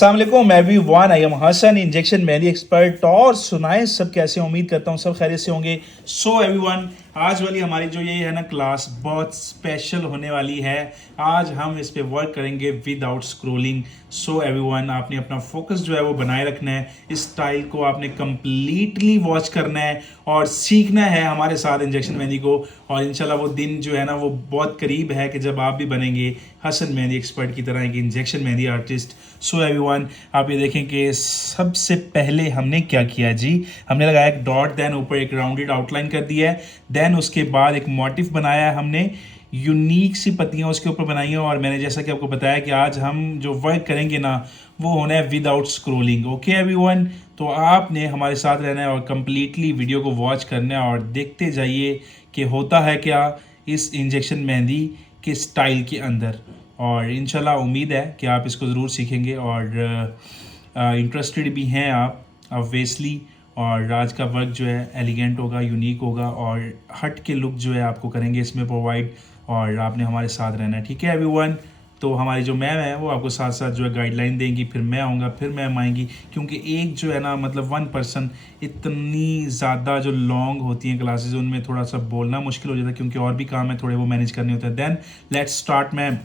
अस्सलाम everyone, I am Hasan, injection mehndi expert. और सुनाएं सब कैसे, उम्मीद करता हूँ सब खैरियत से होंगे। सो एवरीवन, आज वाली हमारी जो ये है ना क्लास बहुत स्पेशल होने वाली है। आज हम इस पे वर्क करेंगे विदाउट स्क्रोलिंग। सो एवरीवन, आपने अपना फोकस जो है वो बनाए रखना है। इस स्टाइल को आपने कम्प्लीटली वॉच करना है और सीखना है हमारे साथ इंजेक्शन मेहंदी को। और इंशाल्लाह वो दिन जो है ना वो बहुत करीब है कि जब आप भी बनेंगे हसन मेहंदी एक्सपर्ट की तरह एक injection mehndi artist. So everyone, आप ये देखें कि सबसे पहले हमने क्या किया जी, हमने लगाया एक डॉट, देन ऊपर एक राउंडेड आउटलाइन कर दिया है, देन उसके बाद एक मोटिफ बनाया है हमने, यूनिक सी पत्तियां उसके ऊपर बनाई हैं। और मैंने जैसा कि आपको बताया कि आज हम जो वर्क करेंगे ना वो होना है विदाउट स्क्रोलिंग। ओके एवरीवन, तो आपने हमारे साथ रहना है और कम्प्लीटली वीडियो को वॉच करना है और देखते जाइए कि होता है क्या इस इंजेक्शन मेहंदी के स्टाइल के अंदर। और इंशाल्लाह उम्मीद है कि आप इसको ज़रूर सीखेंगे और इंटरेस्टेड भी हैं आप ऑब्वियसली। और आज का वर्क जो है एलिगेंट होगा, यूनिक होगा और हट के लुक जो है आपको करेंगे इसमें प्रोवाइड। और आपने हमारे साथ रहना है, ठीक है एवरीवन। तो हमारी जो मैम है वो आपको साथ साथ जो है गाइडलाइन देंगी, फिर मैं आऊँगा, फिर मैम आएंगी। क्योंकि एक जो है ना मतलब वन पर्सन इतनी ज़्यादा जो लॉन्ग होती हैं क्लासेज उनमें थोड़ा सा बोलना मुश्किल हो जाता है, क्योंकि और भी काम है थोड़े वो मैनेज करने होते हैं। Then let's start ma'am.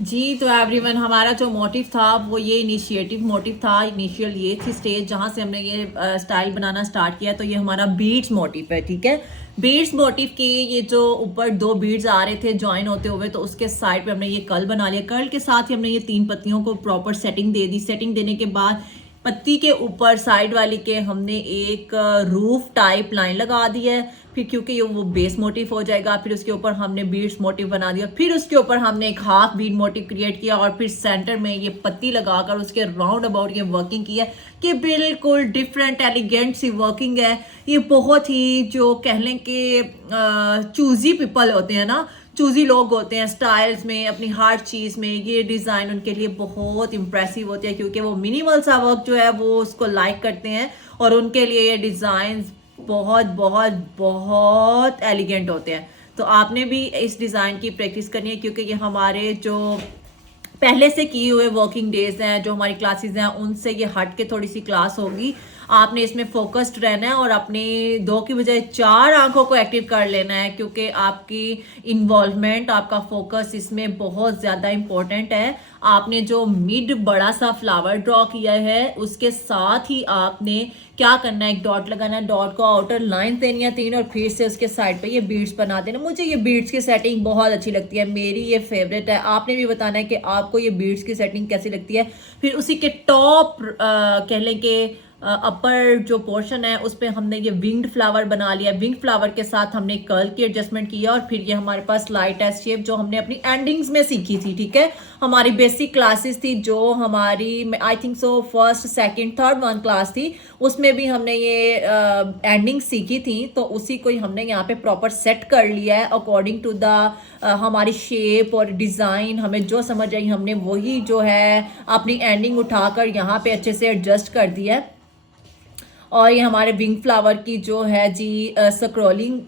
जी तो एवरीवन, हमारा जो मोटिव था वो ये इनिशिएटिव मोटिव था। इनिशियल ये थी स्टेज जहाँ से हमने ये स्टाइल बनाना स्टार्ट किया। तो ये हमारा बीड्स मोटिव है, ठीक है। बीड्स मोटिव के ये जो ऊपर दो बीड्स आ रहे थे ज्वाइन होते हुए, तो उसके साइड पे हमने ये कर्ल बना लिया। कर्ल के साथ ही हमने ये तीन पत्तियों को प्रॉपर सेटिंग दे दी। सेटिंग देने के बाद पत्ती के ऊपर साइड वाली के हमने एक रूफ टाइप लाइन लगा दी है। फिर क्योंकि ये वो बेस मोटिव हो जाएगा, फिर उसके ऊपर हमने बीड्स मोटिव बना दिया। फिर उसके ऊपर हमने एक हाफ बीड मोटिव क्रिएट किया और फिर सेंटर में ये पत्ती लगाकर उसके राउंड अबाउट ये वर्किंग की है कि बिल्कुल डिफरेंट एलिगेंट सी वर्किंग है। ये बहुत ही जो कह लें कि चूजी पीपल होते हैं ना, चूजी लोग होते हैं स्टाइल्स में, अपनी हर चीज़ में, ये डिज़ाइन उनके लिए बहुत इम्प्रेसिव होती है क्योंकि वो मिनिमल सा वर्क जो है वो उसको लाइक करते हैं और उनके लिए ये डिज़ाइन बहुत बहुत बहुत एलिगेंट होते हैं। तो आपने भी इस डिज़ाइन की प्रैक्टिस करनी है क्योंकि ये हमारे जो पहले से किए हुए वर्किंग डेज हैं, जो हमारी क्लासेस हैं, उनसे ये हट के थोड़ी सी क्लास होगी। आपने इसमें फोकस्ड रहना है और अपनी दो की बजाय चार आंखों को एक्टिव कर लेना है क्योंकि आपकी इन्वॉल्वमेंट, आपका फोकस इसमें बहुत ज़्यादा इम्पोर्टेंट है। आपने जो मिड बड़ा सा फ्लावर ड्रॉ किया है उसके साथ ही आपने क्या करना है, एक डॉट लगाना है, डॉट को आउटर लाइन देनी है 3 और फिर से उसके साइड पे ये बीड्स बना देना। मुझे ये बीड्स की सेटिंग बहुत अच्छी लगती है, मेरी ये फेवरेट है। आपने भी बताना है कि आपको ये बीड्स की सेटिंग कैसी लगती है। फिर उसी के टॉप कह लें कि अपर जो पोर्शन है उस पर हमने ये विंग्ड फ्लावर बना लिया। विंग्ड फ्लावर के साथ हमने कर्ल की एडजस्टमेंट किया और फिर ये हमारे पास लाइट एस शेप जो हमने अपनी एंडिंग्स में सीखी थी, ठीक है। हमारी बेसिक क्लासेस थी जो हमारी I think so first second third one class थी, उसमें भी हमने ये एंडिंग सीखी थी। तो उसी को ही हमने यहाँ पे प्रॉपर सेट कर लिया है अकॉर्डिंग टू द हमारी शेप और डिज़ाइन। हमें जो समझ आई हमने वही जो है अपनी एंडिंग उठाकर यहाँ पे अच्छे से एडजस्ट कर दिया है। और ये हमारे विंग फ्लावर की जो है जी स्क्रॉलिंग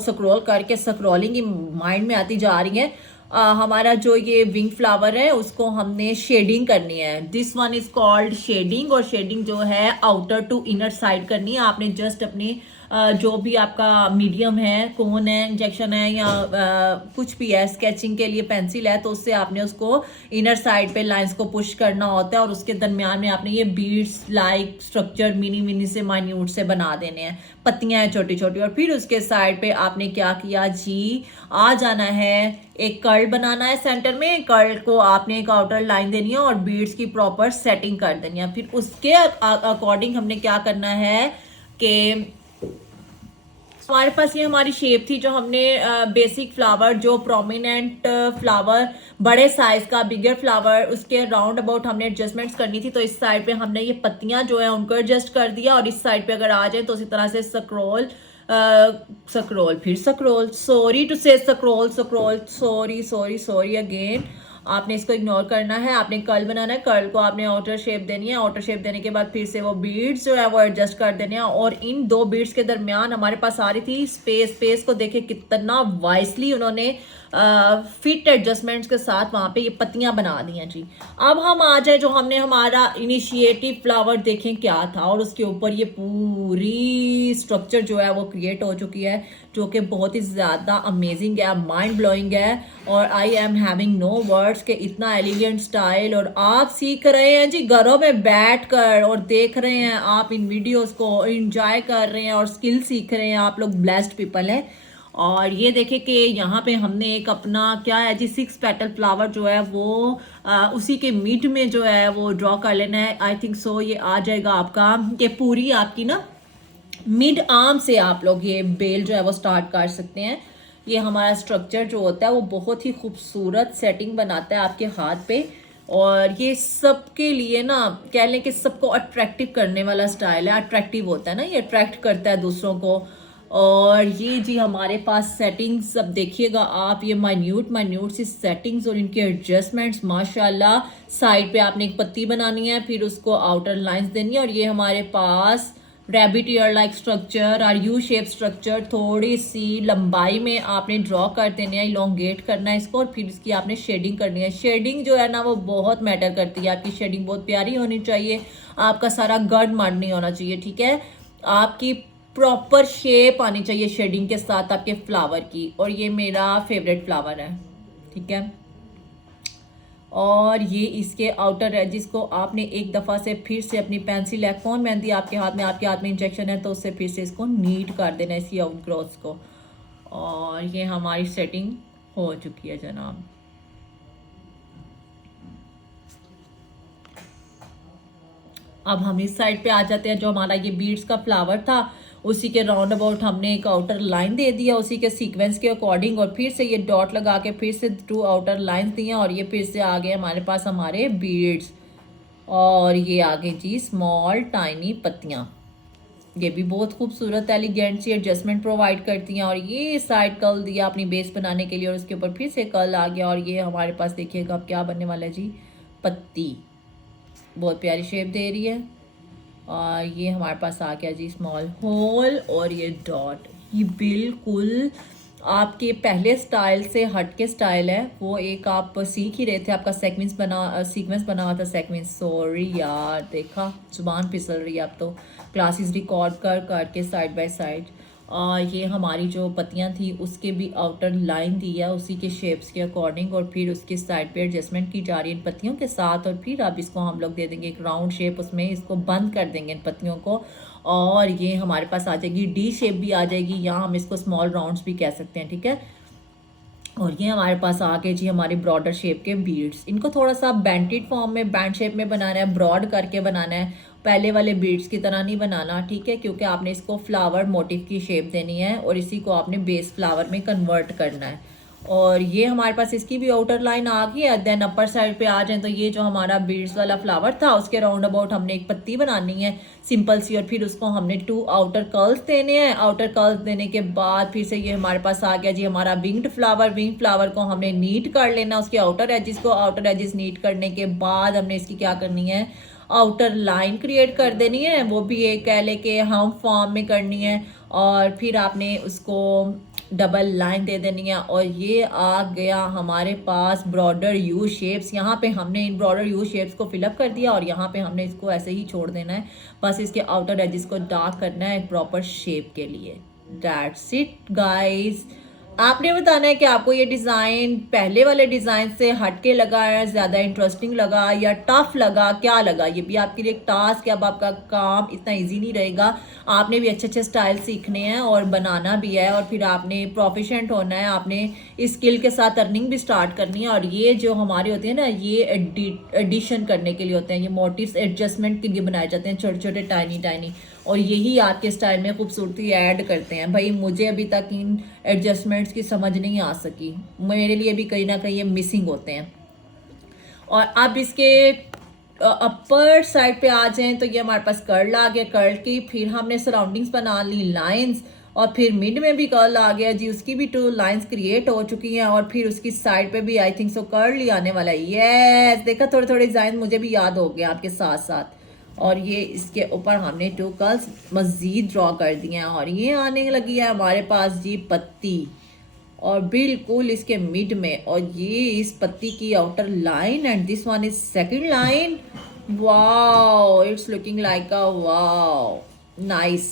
स्क्रॉल करके स्क्रॉलिंग ही माइंड में आती जा रही है। हमारा जो ये विंग फ्लावर है उसको हमने शेडिंग करनी है। This one is called shading. और शेडिंग जो है आउटर टू इनर साइड करनी है। आपने जस्ट अपनी जो भी आपका मीडियम है, कोन है, इंजेक्शन है या कुछ भी है, स्केचिंग के लिए पेंसिल है, तो उससे आपने उसको इनर साइड पे लाइंस को पुश करना होता है और उसके दरमियान में आपने ये beads like structure mini mini से माइन्यूट से बना देने हैं, पत्तियां हैं छोटी छोटी। और फिर उसके साइड पे आपने क्या किया जी, आ जाना है, एक कर्ल बनाना है सेंटर में। कर्ल को आपने एक आउटर लाइन देनी है और बीड्स की प्रॉपर सेटिंग कर देनी है। फिर उसके अकॉर्डिंग हमने क्या करना है कि हमारे पास ये हमारी शेप थी जो हमने बेसिक फ्लावर, जो प्रोमिनेंट फ्लावर, बड़े साइज का बिगर फ्लावर, उसके राउंड अबाउट हमने एडजस्टमेंट्स करनी थी। तो इस साइड पे हमने ये पत्तियां जो है उनको एडजस्ट कर दिया और इस साइड पे अगर आ जाए तो उसी तरह से स्क्रॉल फिर स्क्रॉल, सॉरी टू से स्क्रॉल सॉरी अगेन। आपने इसको इग्नोर करना है। आपने कर्ल बनाना है, कर्ल को आपने आउटर शेप देनी है, आउटर शेप देने के बाद फिर से वो बीड्स जो है वो एडजस्ट कर देने हैं। और इन दो बीड्स के दरमियान हमारे पास आ रही थी स्पेस। स्पेस को देखे कितना वाइसली उन्होंने फिट एडजस्टमेंट्स के साथ वहाँ पे ये पत्तियां बना दी हैं जी। अब हम आ जाए जो हमने हमारा इनिशिएटिव फ्लावर देखें क्या था, और उसके ऊपर ये पूरी स्ट्रक्चर जो है वो क्रिएट हो चुकी है, जो कि बहुत ही ज़्यादा अमेजिंग है, माइंड ब्लोइंग है। और I am having no words के इतना एलिगेंट स्टाइल। और आप सीख रहे हैं जी घरों में बैठ कर और देख रहे हैं, आप इन वीडियोस को एंजॉय कर रहे हैं और स्किल सीख रहे हैं। आप लोग ब्लेस्ड पीपल हैं। और ये देखें कि यहाँ पे हमने एक अपना क्या है जी 6 पेटल फ्लावर जो है वो उसी के मिड में जो है वो ड्रॉ कर लेना है। आई थिंक सो ये आ जाएगा आपका कि पूरी आपकी ना मिड आर्म से आप लोग ये बेल जो है वो स्टार्ट कर सकते हैं। ये हमारा स्ट्रक्चर जो होता है वो बहुत ही खूबसूरत सेटिंग बनाता है आपके हाथ पे। और ये सबके लिए ना कह लें कि सबको अट्रैक्टिव करने वाला स्टाइल है। अट्रैक्टिव होता है ना, ये अट्रैक्ट करता है दूसरों को। और ये जी हमारे पास सेटिंग्स अब देखिएगा आप, ये माइन्यूट सी सेटिंग्स और इनके एडजस्टमेंट्स माशाल्लाह। साइड पे आपने एक पत्ती बनानी है, फिर उसको आउटर लाइंस देनी है। और ये हमारे पास रैबिट ईयर लाइक स्ट्रक्चर और यू शेप स्ट्रक्चर थोड़ी सी लंबाई में आपने ड्रॉ कर देना है, इलोंगेट करना है इसको। और फिर इसकी आपने शेडिंग करनी है। शेडिंग जो है ना वो बहुत मैटर करती है। आपकी शेडिंग बहुत प्यारी होनी चाहिए, आपका सारा गड मड नहीं होना चाहिए, ठीक है। आपकी प्रॉपर शेप आनी चाहिए शेडिंग के साथ आपके फ्लावर की। और ये मेरा फेवरेट फ्लावर है, ठीक है। और ये इसके आउटर एजिस को आपने एक दफ़ा से फिर से अपनी पेंसिल है, कौन मेहंदी आपके हाथ में इंजेक्शन है तो उससे फिर से इसको नीट कर देना है, इसकी आउटग्रोथ को। और ये हमारी सेटिंग हो चुकी है जनाब। अब हम इस साइड पे आ जाते हैं। जो हमारा ये बीड्स का फ्लावर था उसी के राउंड अबाउट हमने एक आउटर लाइन दे दिया उसी के सीक्वेंस के अकॉर्डिंग। और फिर से ये डॉट लगा के फिर से 2 आउटर लाइंस दिए। और ये फिर से आ गए हमारे पास हमारे बीड्स। और ये आ गए जी स्मॉल टाइनी पत्तियाँ। ये भी बहुत खूबसूरत एलिगेंट सी एडजस्टमेंट प्रोवाइड करती हैं। और ये साइड कर्ल दिया अपनी बेस बनाने के लिए, और उसके ऊपर फिर से कर्ल आ गया। और ये हमारे पास देखिएगा अब क्या बनने वाला है जी, पत्ती बहुत प्यारी शेप दे रही है। और ये हमारे पास आ गया जी स्मॉल होल और ये डॉट। ये बिल्कुल आपके पहले स्टाइल से हट के स्टाइल है। वो एक आप सीख ही रहे थे, आपका सीक्वेंस बना हुआ था। सॉरी यार, देखा जुबान फिसल रही है अब तो। क्लासेस रिकॉर्ड कर के साइड बाय साइड। ये हमारी जो पत्तियां थी उसके भी आउटर लाइन दी है उसी के शेप्स के अकॉर्डिंग। और फिर उसके साइड पे एडजस्टमेंट की जा रही है इन पत्तियों के साथ। और फिर अब इसको हम लोग दे देंगे एक राउंड शेप, उसमें इसको बंद कर देंगे इन पत्तियों को। और ये हमारे पास आ जाएगी डी शेप भी आ जाएगी, यहाँ हम इसको स्मॉल राउंड्स भी कह सकते हैं, ठीक है। और ये हमारे पास आ गए जी हमारी ब्रॉडर शेप के बीड्स। इनको थोड़ा सा बैंटेड फॉर्म में बैंड शेप में बनाना है, ब्रॉड करके बनाना है, पहले वाले बीड्स की तरह नहीं बनाना, ठीक है। क्योंकि आपने इसको फ्लावर मोटिव की शेप देनी है और इसी को आपने बेस फ्लावर में कन्वर्ट करना है। और ये हमारे पास इसकी भी आउटर लाइन आ गई है। देन अपर साइड पे आ जाए तो ये जो हमारा बीड्स वाला फ्लावर था उसके राउंड अबाउट हमने एक पत्ती बनानी है सिंपल सी। और फिर उसको हमने 2 आउटर कर्ल्स देने हैं। आउटर कर्ल्स देने के बाद फिर से ये हमारे पास आ गया जी हमारा विंग्ड फ्लावर। विंग फ्लावर को हमने नीट कर लेना, उसके आउटर एजिस को। आउटर एजिस नीट करने के बाद हमने इसकी क्या करनी है, आउटर लाइन क्रिएट कर देनी है। वो भी एक कह ले के हम फॉर्म में करनी है। और फिर आपने उसको डबल लाइन दे देनी है। और ये आ गया हमारे पास ब्रॉडर यू शेप्स। यहाँ पे हमने इन ब्रॉडर यू शेप्स को फिलअप कर दिया और यहाँ पे हमने इसको ऐसे ही छोड़ देना है। बस इसके आउटर एजिस को डार्क करना है एक प्रॉपर शेप के लिए। That's it guys. आपने बताना है कि आपको ये डिज़ाइन पहले वाले डिज़ाइन से हटके लगा है, ज़्यादा इंटरेस्टिंग लगा या टफ लगा, क्या लगा। ये भी आपके लिए एक टास्क है। अब आपका काम इतना इजी नहीं रहेगा, आपने भी अच्छे अच्छे स्टाइल सीखने हैं और बनाना भी है। और फिर आपने प्रोफिशेंट होना है, आपने इस स्किल के साथ अर्निंग भी स्टार्ट करनी है। और ये जो हमारे होते हैं ना, ये एडिशन करने के लिए होते हैं, ये मोटिव्स एडजस्टमेंट के लिए बनाए जाते हैं, छोटे छोटे टाइनी। और यही आपके स्टाइल में खूबसूरती ऐड करते हैं। भाई मुझे अभी तक इन एडजस्टमेंट्स की समझ नहीं आ सकी, मेरे लिए भी कहीं ना कहीं ये मिसिंग होते हैं। और अब इसके अपर साइड पे आ जाएं तो ये हमारे पास कर्ल आ गया। कर्ल की फिर हमने सराउंडिंग्स बना ली लाइंस। और फिर मिड में भी कर्ल आ गया जी, उसकी भी 2 लाइंस क्रिएट हो चुकी हैं। और फिर उसकी साइड पे भी आई थिंक सो कर्ल ही आने वाला है। यस, देखा थोड़े थोड़े डिजाइन मुझे भी याद हो गया आपके साथ साथ। और ये इसके ऊपर हमने 2 कर्ल्स मजीद ड्रॉ कर दिए हैं। और ये आने लगी है हमारे पास जी पत्ती। और बिल्कुल इसके मिड में, और ये इस पत्ती की outer line and this one is second line. Wow, it's looking like a wow nice.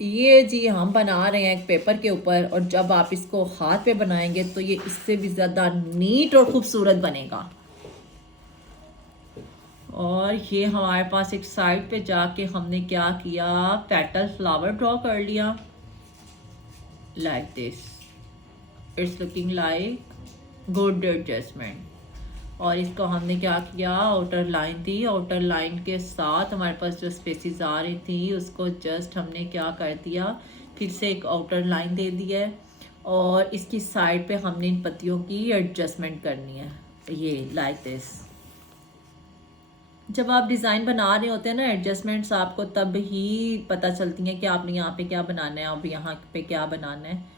ये जी हम बना रहे हैं एक पेपर के ऊपर, और जब आप इसको हाथ पे बनाएंगे तो ये इससे भी ज़्यादा नीट और खूबसूरत बनेगा. और ये हमारे पास एक साइड पे जाके हमने क्या किया, पेटल फ्लावर ड्रॉ कर लिया like this. It's looking like good adjustment. और इसको हमने क्या किया, आउटर लाइन थी, आउटर लाइन के साथ हमारे पास जो स्पेसिस आ रही थी उसको जस्ट हमने क्या कर दिया, फिर से एक आउटर लाइन दे दी है. और इसकी साइड पे हमने इन पत्तियों की एडजस्टमेंट करनी है, ये लाइक दिस. जब आप डिज़ाइन बना रहे होते हैं ना, एडजस्टमेंट्स आपको तब ही पता चलती हैं कि आपने यहाँ पे क्या बनाना है, अब यहाँ पे क्या बनाना है.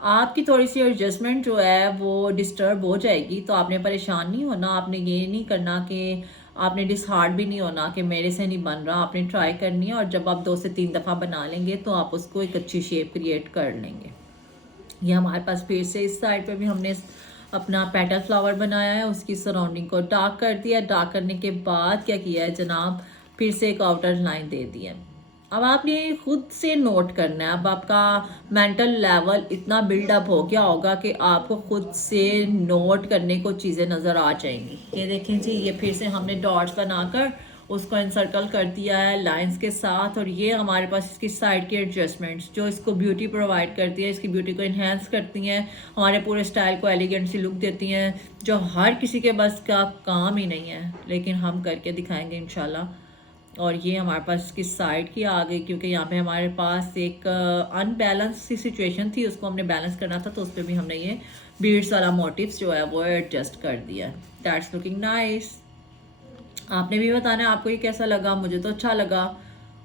आपकी थोड़ी सी एडजस्टमेंट जो है वो डिस्टर्ब हो जाएगी तो आपने परेशान नहीं होना. आपने ये नहीं करना कि आपने डिसहार्ड भी नहीं होना कि मेरे से नहीं बन रहा. आपने ट्राई करनी है, और जब आप 2 से 3 दफ़ा बना लेंगे तो आप उसको एक अच्छी शेप क्रिएट कर लेंगे. ये हमारे पास फिर से इस साइड पे भी हमने अपना पेटल फ्लावर बनाया है, उसकी सराउंडिंग को डार्क कर दिया. डार्क करने के बाद क्या किया है जनाब, फिर से एक आउटर लाइन दे दी है. अब आपने खुद से नोट करना है. अब आपका मेंटल लेवल इतना बिल्डअप हो गया होगा कि आपको खुद से नोट करने को चीज़ें नज़र आ जाएंगी. ये देखें जी, ये फिर से हमने डॉट्स बनाकर उसको इनसर्कल कर दिया है लाइंस के साथ. और ये हमारे पास इसकी साइड की एडजस्टमेंट्स जो इसको ब्यूटी प्रोवाइड करती है, इसकी ब्यूटी को इन्हेंस करती हैं, हमारे पूरे स्टाइल को एलिगेंट सी लुक देती हैं, जो हर किसी के बस का काम ही नहीं है, लेकिन हम करके दिखाएंगे इंशाल्लाह. और ये हमारे पास इसकी साइड की आ गई, क्योंकि यहाँ पे हमारे पास एक अनबैलेंस सी सिचुएशन थी, उसको हमने बैलेंस करना था, तो उस पर भी हमने ये बीड्स वाला मोटिव्स जो है वो एडजस्ट कर दिया. That's looking nice. आपने भी बताना है आपको ये कैसा लगा, मुझे तो अच्छा लगा.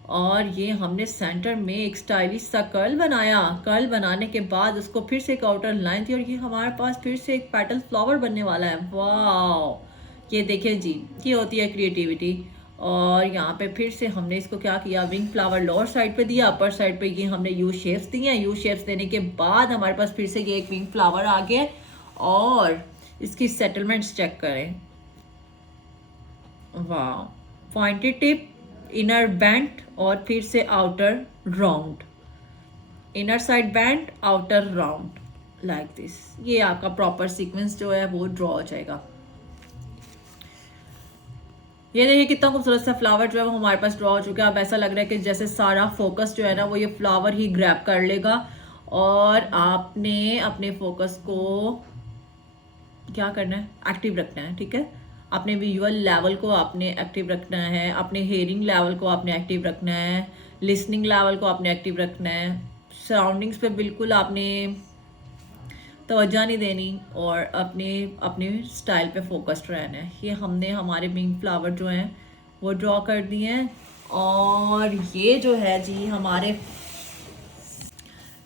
और ये हमने सेंटर में एक स्टाइलिश सा कर्ल बनाया. कर्ल बनाने के बाद उसको फिर से एक आउटर लाइन थी, और ये हमारे पास फिर से एक पेटल फ्लावर बनने वाला है. वाह, ये देखिए जी, ये होती है क्रिएटिविटी. और यहाँ पे फिर से हमने इसको क्या किया, विंग फ्लावर लोअर साइड पे दिया, अपर साइड पे ये हमने यू शेप्स दी हैं. यू शेप्स देने के बाद हमारे पास फिर से ये एक विंग फ्लावर आ गया. और इसकी सेटलमेंट्स चेक करें. वाह, पॉइंटेड टिप, इनर बैंड, और फिर से outer round, inner side band, outer round like this. ये आपका प्रॉपर सीक्वेंस जो है वो ड्रॉ हो जाएगा. ये देखिए कितना खूबसूरत सा फ्लावर जो है वो हमारे पास ड्रॉ हो चुका है. अब ऐसा लग रहा है कि जैसे सारा फोकस जो है ना वो ये फ्लावर ही ग्रैब कर लेगा. और आपने अपने फोकस को क्या करना है, एक्टिव रखना है. ठीक है, अपने विजुअल लेवल को आपने एक्टिव रखना है, अपने हेयरिंग लेवल को आपने एक्टिव रखना है, लिसनिंग लेवल को आपने एक्टिव रखना है, सराउंडिंग्स पे बिल्कुल आपने तवज्जो नहीं देनी, और अपने स्टाइल पे फोकस्ड रहना है. ये हमने हमारे विंग फ्लावर जो हैं वो ड्रॉ कर दिए हैं. और ये जो है जी हमारे,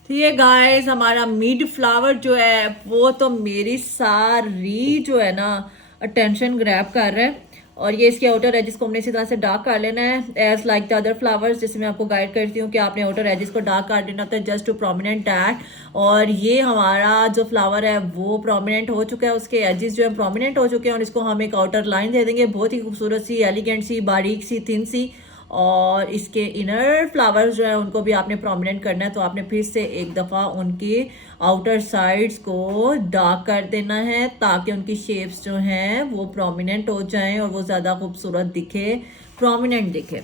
ठीक है गाइस, हमारा मिड फ्लावर जो है वो तो मेरी सारी जो है ना अटेंशन ग्रैब कर रहा है. और ये इसके आउटर एजेस को हमने इसी तरह से डार्क कर लेना है, as like the other flowers. जैसे मैं आपको गाइड करती हूँ कि आपने आउटर एजेस को डार्क कर देना होता है, जस्ट टू प्रोमिनेंट दैट. और ये हमारा जो फ्लावर है वो प्रोमिनेंट हो चुका है, उसके एजेस जो है प्रोमिनेंट हो चुके हैं. और इसको हम एक आउटर लाइन दे देंगे, बहुत ही खूबसूरत सी, एलिगेंट सी, बारीक सी, थिन सी. और इसके इनर फ्लावर्स जो है उनको भी आपने प्रोमिनेंट करना है, तो आपने फिर से एक दफ़ा उनके आउटर साइड्स को डार्क कर देना है, ताकि उनकी शेप्स जो हैं वो प्रोमिनेंट हो जाएं और वो ज़्यादा खूबसूरत दिखे, प्रोमिनेंट दिखे.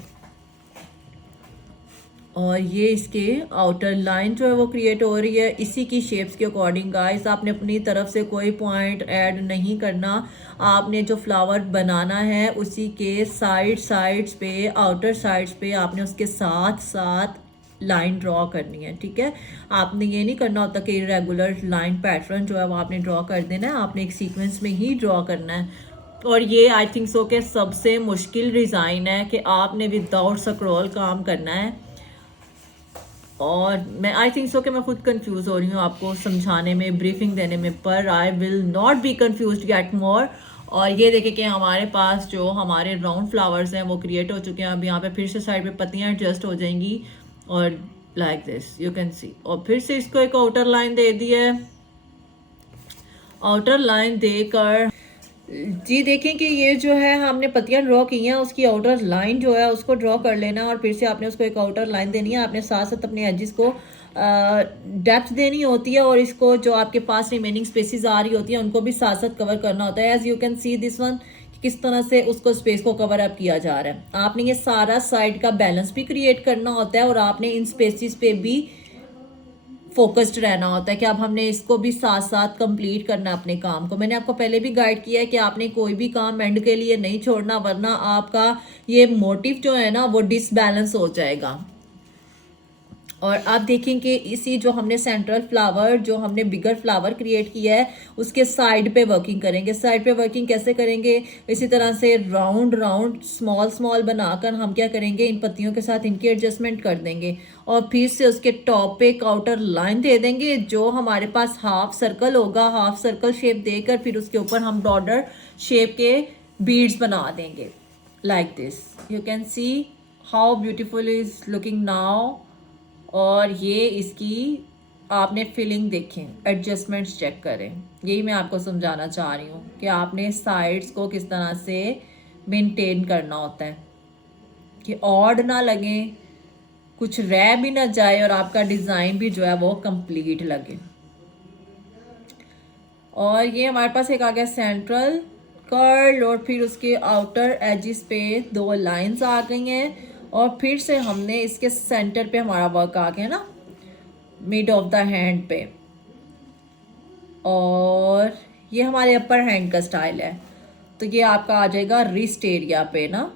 और ये इसके आउटर लाइन जो है वो क्रिएट हो रही है इसी की शेप्स के अकॉर्डिंग. गाइस, आपने अपनी तरफ से कोई पॉइंट ऐड नहीं करना. आपने जो फ्लावर बनाना है उसी के साइड्स पे, आउटर साइड्स पे आपने उसके साथ साथ लाइन ड्रॉ करनी है. ठीक है, आपने ये नहीं करना होता कि रेगुलर लाइन पैटर्न जो है वो आपने ड्रॉ कर देना है, आपने एक सीक्वेंस में ही ड्रॉ करना है. और ये आई थिंक सो के सबसे मुश्किल डिज़ाइन है कि आपने विदाउट स्क्रॉल काम करना है. और मैं आई थिंक सो कि मैं खुद कंफ्यूज हो रही हूँ आपको समझाने में, ब्रीफिंग देने में, पर I will not be confuse get more. और ये देखें कि हमारे पास जो हमारे राउंड फ्लावर्स हैं वो क्रिएट हो चुके हैं. अब यहाँ पे फिर से साइड पे पत्तियाँ एडजस्ट हो जाएंगी. और लाइक दिस यू कैन सी। और फिर से इसको एक आउटर लाइन दे दी है। आउटर लाइन देकर जी देखें कि ये जो है हमने पत्तियां ड्रॉ की हैं, उसकी आउटर लाइन जो है उसको ड्रॉ कर लेना है और फिर से आपने उसको एक आउटर लाइन देनी है। आपने साथ साथ अपने एजेस को डेप्थ देनी होती है और इसको जो आपके पास रिमेनिंग स्पेसेस आ रही होती है उनको भी साथ साथ कवर करना होता है। As you can see this one, किस तरह से उसको स्पेस को कवर अप किया जा रहा है। आपने ये सारा साइड का बैलेंस भी क्रिएट करना होता है और आपने इन स्पेसिस पे भी फोकस्ड रहना होता है कि अब हमने इसको भी साथ साथ कंप्लीट करना है अपने काम को। मैंने आपको पहले भी गाइड किया है कि आपने कोई भी काम एंड के लिए नहीं छोड़ना, वरना आपका ये मोटिव जो है ना वो डिसबैलेंस हो जाएगा। और आप देखेंगे इसी जो हमने सेंट्रल फ्लावर, जो हमने बिगर फ्लावर क्रिएट किया है, उसके साइड पे वर्किंग करेंगे। साइड पे वर्किंग कैसे करेंगे? इसी तरह से राउंड राउंड स्मॉल स्मॉल बनाकर हम क्या करेंगे, इन पत्तियों के साथ इनकी एडजस्टमेंट कर देंगे और फिर से उसके टॉप पे एक आउटर लाइन दे देंगे जो हमारे पास हाफ सर्कल होगा। हाफ सर्कल शेप देकर फिर उसके ऊपर हम बॉर्डर शेप के बीड्स बना देंगे like this. You can see how beautiful is looking now. और ये इसकी आपने फिलिंग देखें, एडजस्टमेंट्स चेक करें। यही मैं आपको समझाना चाह रही हूँ कि आपने साइड्स को किस तरह से मेंटेन करना होता है कि ऑड ना लगे, कुछ रह भी ना जाए और आपका डिज़ाइन भी जो है वो कंप्लीट लगे। और ये हमारे पास एक आ गया सेंट्रल कर्ल और फिर उसके आउटर एजिस पे 2 लाइंस आ गई हैं और फिर से हमने इसके सेंटर पे हमारा वर्क आ गया ना, मिड ऑफ द हैंड पे। और ये हमारे अपर हैंड का स्टाइल है, तो ये आपका आ जाएगा रिस्ट एरिया पे ना।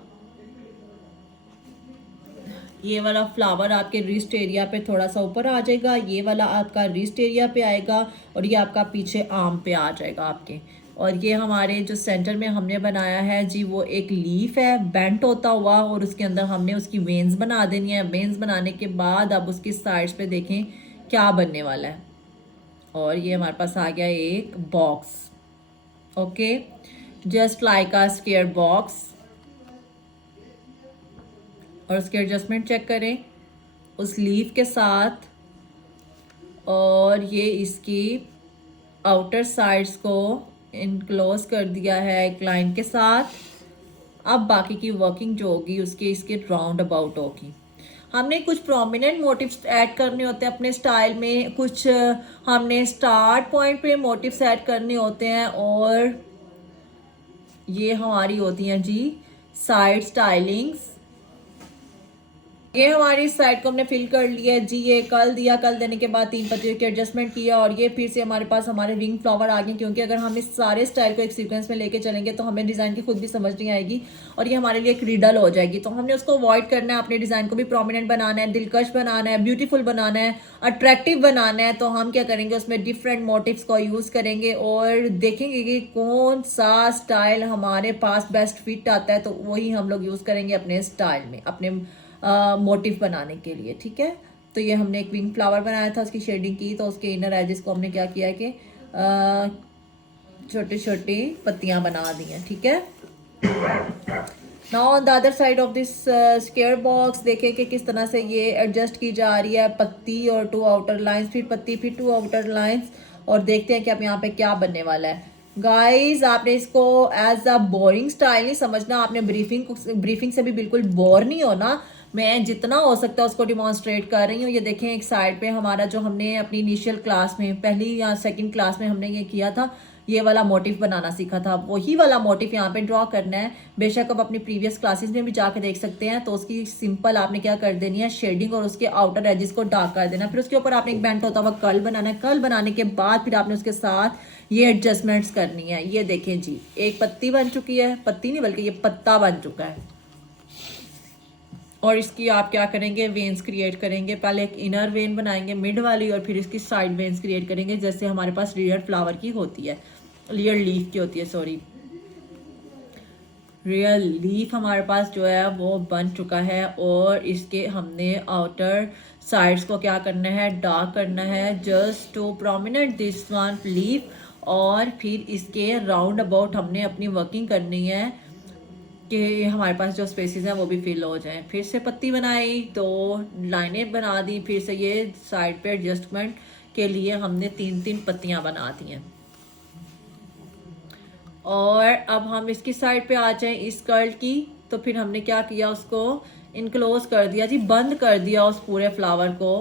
ये वाला फ्लावर आपके रिस्ट एरिया पे थोड़ा सा ऊपर आ जाएगा, ये वाला आपका रिस्ट एरिया पे आएगा और ये आपका पीछे आर्म पे आ जाएगा आपके। और ये हमारे जो सेंटर में हमने बनाया है जी, वो एक लीफ है बेंट होता हुआ और उसके अंदर हमने उसकी वेन्स बना देनी है। वेन्स बनाने के बाद अब उसकी साइड्स पे देखें क्या बनने वाला है। और ये हमारे पास आ गया एक box, okay, just like a square box. और उसके एडजस्टमेंट चेक करें उस लीफ के साथ। और ये इसकी आउटर साइड्स को इनक्लोज कर दिया है एक लाइन के साथ। अब बाकी की वर्किंग जो होगी उसके इसके राउंड अबाउट होगी। हमने कुछ प्रोमिनेंट मोटिव्स ऐड करने होते हैं अपने स्टाइल में, कुछ हमने स्टार्ट पॉइंट पे मोटिव्स ऐड करने होते हैं और ये हमारी होती हैं जी साइड स्टाइलिंग्स। ये हमारी साइड को हमने फिल कर लिया है जी। ये कल दिया, कल देने के बाद 3 पत्तियों की एडजस्टमेंट किया और ये फिर से हमारे पास हमारे विंग फ्लावर आ गए, क्योंकि अगर हम इस सारे स्टाइल को एक सीक्वेंस में लेके चलेंगे तो हमें डिज़ाइन की खुद भी समझ नहीं आएगी और ये हमारे लिए एक रिडल हो जाएगी। तो हमने उसको अवॉइड करना है, अपने डिज़ाइन को भी प्रोमिनेंट बनाना है, दिलकश बनाना है, ब्यूटीफुल बनाना है, अट्रैक्टिव बनाना है। तो हम क्या करेंगे, उसमें डिफरेंट मोटिव्स को यूज़ करेंगे और देखेंगे कि कौन सा स्टाइल हमारे पास बेस्ट फिट आता है, तो वही हम लोग यूज़ करेंगे अपने स्टाइल में, अपने मोटिव बनाने के लिए। ठीक है, तो ये हमने एक विंग फ्लावर बनाया था, उसकी शेडिंग की, तो उसके इनर एजेस को हमने क्या किया है कि छोटी छोटी पत्तियां बना दी हैं। ठीक है, now on the other side of this square box देखें कि किस तरह से ये एडजस्ट की जा रही है। पत्ती और 2 आउटर लाइंस, फिर पत्ती, फिर 2 आउटर लाइंस। और देखते हैं कि अब यहाँ पे क्या बनने वाला है। गाइज, आपने इसको एज अ बोरिंग स्टाइल नहीं समझना, आपने ब्रीफिंग से भी बिल्कुल बोर नहीं होना। मैं जितना हो सकता है उसको डिमॉन्स्ट्रेट कर रही हूँ। ये देखें एक साइड पे हमारा जो हमने अपनी इनिशियल क्लास में, पहली या सेकंड क्लास में हमने ये किया था, ये वाला मोटिव बनाना सीखा था, वही वाला मोटिव यहाँ पे ड्रॉ करना है। बेशक अब अपनी प्रीवियस क्लासेस में भी जाके देख सकते हैं। तो उसकी सिंपल आपने क्या कर देनी है, शेडिंग और उसके आउटर एजेस को डार्क कर देना। फिर उसके ऊपर आपने एक बेंट होता हुआ कर्ल बनाना है। कर्ल बनाने के बाद फिर आपने उसके साथ ये एडजस्टमेंट्स करनी है। ये देखें जी, एक पत्ती बन चुकी है, पत्ती नहीं बल्कि ये पत्ता बन चुका है। और इसकी आप क्या करेंगे, वेन्स क्रिएट करेंगे। पहले एक इनर वेन बनाएंगे मिड वाली और फिर इसकी साइड वेन्स क्रिएट करेंगे, जैसे हमारे पास रियल फ्लावर की होती है, रियल लीफ की होती है, सॉरी, रियल लीफ हमारे पास जो है वो बन चुका है। और इसके हमने आउटर साइड्स को क्या करना है, डार्क करना है, just to prominent this one leaf. और फिर इसके राउंड अबाउट हमने अपनी वर्किंग करनी है कि हमारे पास जो स्पेसेस हैं वो भी फिल हो जाएं। फिर से पत्ती बनाई, 2 लाइनें बना दी, फिर से ये साइड पे एडजस्टमेंट के लिए हमने 3-3 पत्तियां बना दी हैं। और अब हम इसकी साइड पे आ जाएं इस कर्ल की, तो फिर हमने क्या किया, उसको इनक्लोज कर दिया जी, बंद कर दिया उस पूरे फ्लावर को।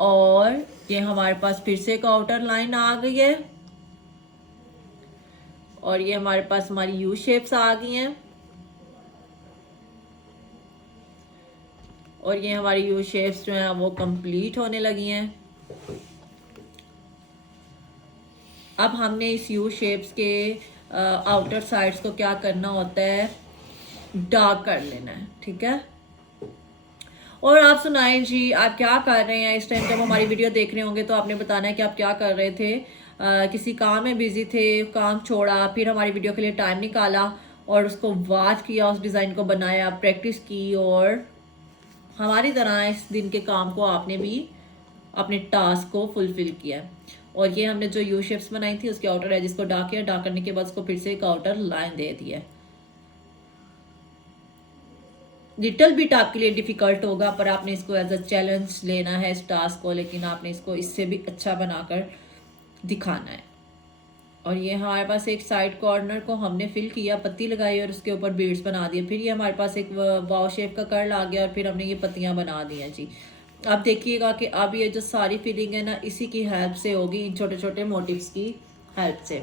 और ये हमारे पास फिर से एक आउटर लाइन आ गई है, और ये हमारे पास हमारी यू शेप्स आ गई हैं, और ये हमारी यू शेप्स जो हैं वो कंप्लीट होने लगी हैं। अब हमने इस यू शेप्स के आउटर साइड्स को क्या करना होता है, डार्क कर लेना है, ठीक है। और आप सुनाएं जी, आप क्या कर रहे हैं इस टाइम? जब हमारी वीडियो देख रहे होंगे तो आपने बताना है कि आप क्या कर रहे थे। किसी काम में बिजी थे, काम छोड़ा, फिर हमारी वीडियो के लिए टाइम निकाला और उसको वॉच किया, उस डिज़ाइन को बनाया, प्रैक्टिस की, और हमारी तरह इस दिन के काम को आपने भी अपने टास्क को फुलफिल किया। और ये हमने जो यू शेप्स बनाई थी उसके आउटर एजेस को डार्क किया, डार्क करने के बाद उसको फिर से एक आउटर लाइन दे दिया। लिटिल बिट आपके लिए डिफिकल्ट होगा, पर आपने इसको एज अ चैलेंज लेना है इस टास्क को, लेकिन आपने इसको इससे भी अच्छा बनाकर दिखाना है। और ये हमारे पास एक साइड कॉर्नर को हमने फिल किया, पत्ती लगाई और उसके ऊपर बीड्स बना दिए। फिर ये हमारे पास एक वाव शेप का कर्ल आ गया और फिर हमने ये पत्तियां बना दी हैं जी। अब देखिएगा कि अब ये जो सारी फिलिंग है ना, इसी की हेल्प से होगी, इन छोटे छोटे मोटिव्स की हेल्प से।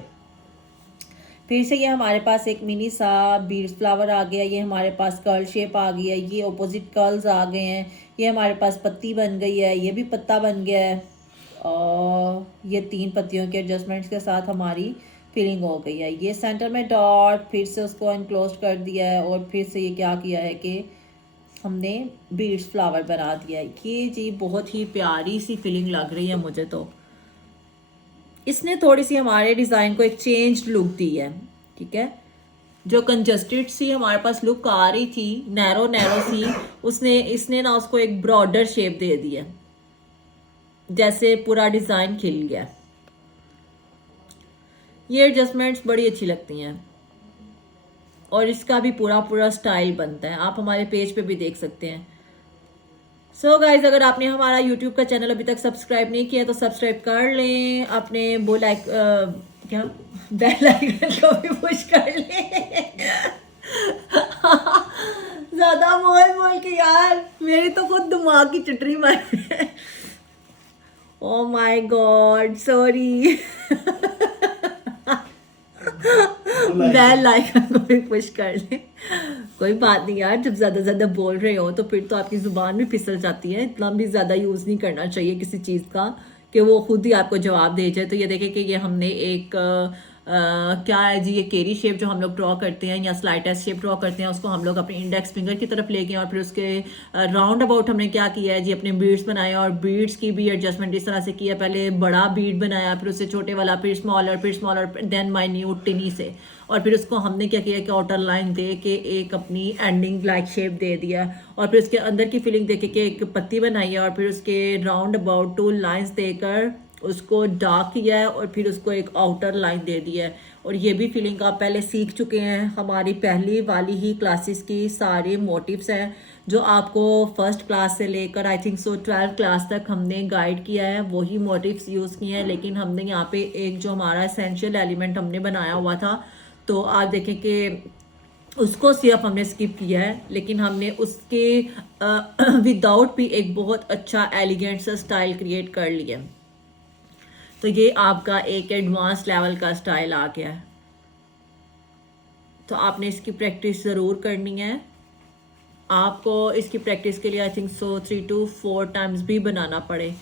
फिर से ये हमारे पास एक मिनी सा बीड्स फ्लावर आ गया, ये हमारे पास कर्ल शेप आ गई है, ये ऑपोजिट कर्ल्स आ गए हैं, ये हमारे पास पत्ती बन गई है, ये भी पत्ता बन गया है, और ये 3 पत्तियों के एडजस्टमेंट्स के साथ हमारी फिलिंग हो गई है। ये सेंटर में डॉट, फिर से उसको एनक्लोज कर दिया है, और फिर से ये क्या किया है कि हमने बीड्स फ्लावर बना दिया है। ये जी बहुत ही प्यारी सी फिलिंग लग रही है मुझे तो। इसने थोड़ी सी हमारे डिज़ाइन को एक चेंज लुक दी है, ठीक है। जो कंजस्टेड सी हमारे पास लुक आ रही थी, नैरो नैरो सी, इसने ना उसको एक ब्रॉडर शेप दे दिया, जैसे पूरा डिज़ाइन खिल गया। ये एडजस्टमेंट्स बड़ी अच्छी लगती हैं और इसका भी पूरा पूरा स्टाइल बनता है, आप हमारे पेज पे भी देख सकते हैं। सो गाइज, अगर आपने हमारा यूट्यूब का चैनल अभी तक सब्सक्राइब नहीं किया तो सब्सक्राइब कर लें, अपने क्या बेल आइकन को भी पुश कर लें। ज्यादा बोल बोल के यार मेरी तो खुद दिमाग की चटरी मार रही है। Oh my god, sorry. Bell icon को भी पुश कर ले। कोई बात नहीं यार, जब ज्यादा बोल रहे हो तो फिर तो आपकी जुबान भी फिसल जाती है। इतना भी ज्यादा यूज नहीं करना चाहिए किसी चीज का कि वो खुद ही आपको जवाब दे जाए। तो ये देखें कि ये हमने एक क्या है जी, ये केरी शेप जो हम लोग ड्रॉ करते हैं या स्लाइटेस्ट शेप ड्रॉ करते हैं, उसको हम लोग अपने इंडेक्स फिंगर की तरफ ले गए और फिर उसके राउंड अबाउट हमने क्या किया है जी, अपने बीड्स बनाए और बीड्स की भी एडजस्टमेंट इस तरह से किया। पहले बड़ा बीड बनाया, फिर उससे छोटे वाला, फिर स्मॉलर, देन माइन्यूट टिनी से, और फिर उसको हमने क्या किया कि आउटर लाइन दे के एक अपनी एंडिंग लाइक शेप दे दिया, और फिर उसके अंदर की फिलिंग देके कि एक पत्ती बनाई है, और फिर उसके राउंड अबाउट 2 लाइंस देकर उसको डार्क किया है, और फिर उसको एक आउटर लाइन दे दिया है। और ये भी फीलिंग आप पहले सीख चुके हैं, हमारी पहली वाली ही क्लासेस की सारे मोटिव्स हैं जो आपको फर्स्ट क्लास से लेकर I think so 12th class तक हमने गाइड किया है, वही मोटिव्स यूज़ किए हैं। लेकिन हमने यहाँ पे एक जो हमारा एसेंशियल एलिमेंट हमने बनाया हुआ था, तो आप देखें कि उसको सिर्फ हमने स्किप किया है, लेकिन हमने उसके विदाउट भी एक बहुत अच्छा एलिगेंट सा स्टाइल क्रिएट कर लिया। तो ये आपका एक एडवांस लेवल का स्टाइल आ गया है। तो आपने इसकी प्रैक्टिस ज़रूर करनी है। आपको इसकी प्रैक्टिस के लिए I think so 3 to 4 times भी बनाना पड़े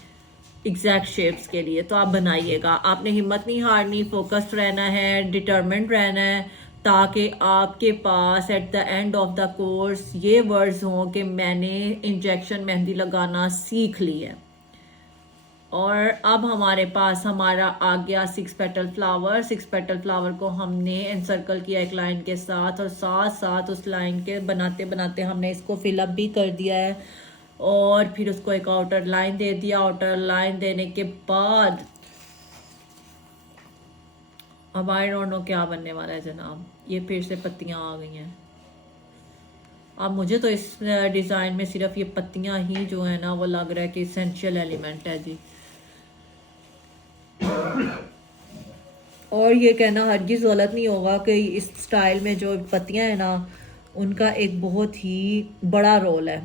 एग्जैक्ट शेप्स के लिए, तो आप बनाइएगा। आपने हिम्मत नहीं हारनी, फोकस्ड रहना है, डिटर्मिन्ड रहना है, ताकि आपके पास at the end of the course ये वर्ड्स हों कि मैंने इंजेक्शन मेहंदी लगाना सीख ली है। और अब हमारे पास हमारा आ गया 6 पेटल फ्लावर। 6 पेटल फ्लावर को हमने एनसर्कल किया एक लाइन के साथ, और साथ साथ उस लाइन के बनाते बनाते हमने इसको फिलअप भी कर दिया है, और फिर उसको एक आउटर लाइन दे दिया। आउटर लाइन देने के बाद अब आई डोंट नो क्या बनने वाला है जनाब। ये फिर से पत्तियां आ गई हैं। अब मुझे तो इस डिज़ाइन में सिर्फ ये पत्तियां ही जो है ना वो लग रहा है कि इसेंशियल एलिमेंट है जी। और ये कहना हरगिज़ गलत नहीं होगा कि इस स्टाइल में जो पत्तियां हैं ना उनका एक बहुत ही बड़ा रोल है।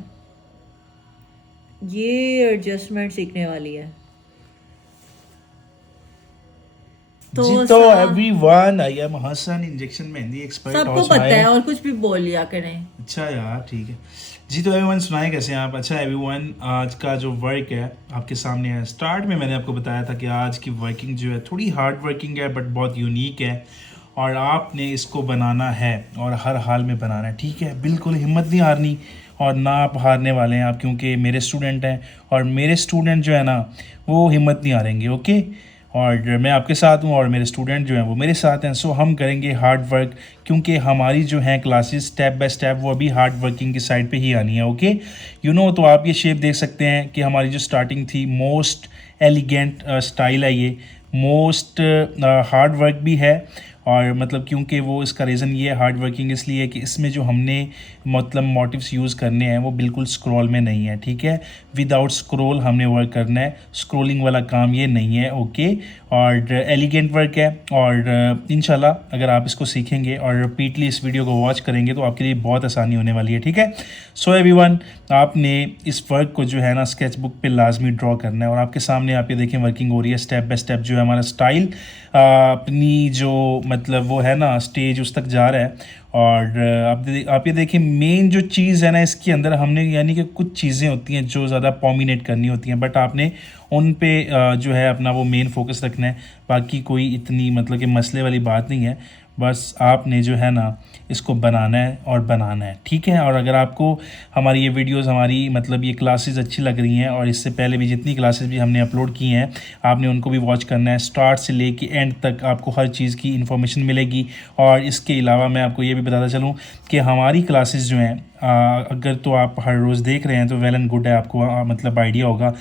ये एडजस्टमेंट सीखने वाली है। जी तो everyone, I am Hasan, injection mehndi expert. सबको पता है और कुछ भी बोल लिया करें। अच्छा यार ठीक है जी। तो एवरीवन सुनाए कैसे हैं आप? अच्छा एवरीवन, आज का जो वर्क है आपके सामने है। स्टार्ट में मैंने आपको बताया था कि आज की वर्किंग जो है थोड़ी हार्ड वर्किंग है बट बहुत यूनिक है और आपने इसको बनाना है और हर हाल में बनाना है, ठीक है? बिल्कुल हिम्मत नहीं हारनी और ना आप हारने वाले हैं आप, क्योंकि मेरे स्टूडेंट हैं और मेरे स्टूडेंट जो है ना वो हिम्मत नहीं हारेंगे, ओके? और मैं आपके साथ हूँ और मेरे स्टूडेंट जो हैं वो मेरे साथ हैं। सो हम करेंगे हार्ड वर्क, क्योंकि हमारी जो है क्लासेस स्टेप बाय स्टेप वो अभी हार्ड वर्किंग की साइड पे ही आनी है, ओके? यू नो, तो आप ये शेप देख सकते हैं कि हमारी जो स्टार्टिंग थी मोस्ट एलिगेंट स्टाइल है ये, मोस्ट हार्ड वर्क भी है। और मतलब क्योंकि वो इसका रीज़न ये है हार्ड वर्किंग इसलिए है कि इसमें जो हमने मतलब मोटिव्स यूज़ करने हैं वो बिल्कुल स्क्रॉल में नहीं है, ठीक है? विदाउट स्क्रॉल हमने वर्क करना है, स्क्रॉलिंग वाला काम ये नहीं है, ओके? और एलिगेंट वर्क है और इंशाल्लाह अगर आप इसको सीखेंगे और रिपीटली इस वीडियो को वॉच करेंगे तो आपके लिए बहुत आसानी होने वाली है, ठीक है? सो एवरीवन, आपने इस वर्क को जो है ना स्केच बुक पे लाजमी ड्रॉ करना है और आपके सामने आप ये देखें वर्किंग हो रही है स्टेप बाय स्टेप। जो है हमारा स्टाइल अपनी जो मतलब वो है ना स्टेज उस तक जा रहा है। और आप ये देखिए मेन जो चीज़ है ना इसके अंदर हमने यानी कि कुछ चीज़ें होती हैं जो ज़्यादा पॉमिनेट करनी होती हैं बट आपने उन पे जो है अपना वो मेन फोकस रखना है। बाकी कोई इतनी मतलब कि मसले वाली बात नहीं है, बस आपने जो है ना इसको बनाना है और बनाना है, ठीक है? और अगर आपको हमारी ये वीडियोस हमारी मतलब ये क्लासेस अच्छी लग रही हैं और इससे पहले भी जितनी क्लासेस भी हमने अपलोड की हैं आपने उनको भी वॉच करना है। स्टार्ट से लेके एंड तक आपको हर चीज़ की इन्फॉर्मेशन मिलेगी। और इसके अलावा मैं आपको ये भी बताता चलूँ कि हमारी क्लासेस जो हैं अगर तो आप हर रोज़ देख रहे हैं तो वेल एंड गुड है, आपको मतलब आइडिया होगा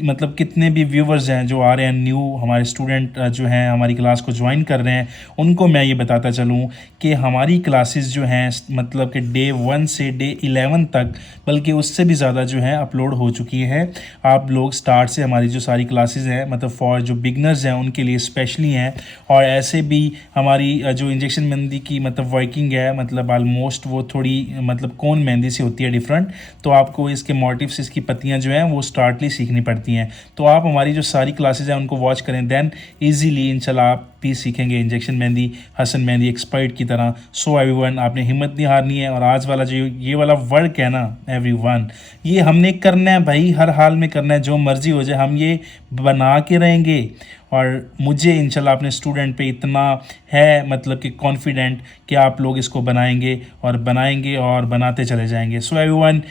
मतलब कितने भी व्यूवर्स हैं जो आ रहे हैं न्यू हमारे स्टूडेंट जो हैं हमारी क्लास को ज्वाइन कर रहे हैं उनको मैं ये बताता चलूँ कि हमारी क्लासेस जो हैं मतलब कि डे 1 से डे 11 तक बल्कि उससे भी ज़्यादा जो है अपलोड हो चुकी हैं। आप लोग स्टार्ट से हमारी जो सारी क्लासेस हैं मतलब फॉर जो बिगनर्स हैं उनके लिए स्पेशली हैं। और ऐसे भी हमारी जो इंजेक्शन मेहंदी की मतलब वर्किंग है मतलब आलमोस्ट वो थोड़ी मतलब कौन मेहंदी से होती है डिफरेंट, तो आपको इसके मोटिव्स इसकी पत्तियाँ जो हैं वो स्टार्टली सीखनी पड़ती हैं। तो आप हमारी जो सारी क्लासेस हैं उनको वॉच करें, देन इजीली इंशाल्लाह आप भी सीखेंगे इंजेक्शन मेहंदी हसन मेहंदी एक्सपर्ट की तरह। सो एवरीवन, आपने हिम्मत नहीं हारनी है और आज वाला जो ये वाला वर्क है ना एवरीवन, ये हमने करना है भाई, हर हाल में करना है, जो मर्जी हो जाए हम ये बना के रहेंगे। और मुझे इंशाल्लाह अपने स्टूडेंट पे इतना है मतलब कि कॉन्फिडेंट कि आप लोग इसको बनाएंगे और बनाते चले जाएंगे। सो एवरीवन,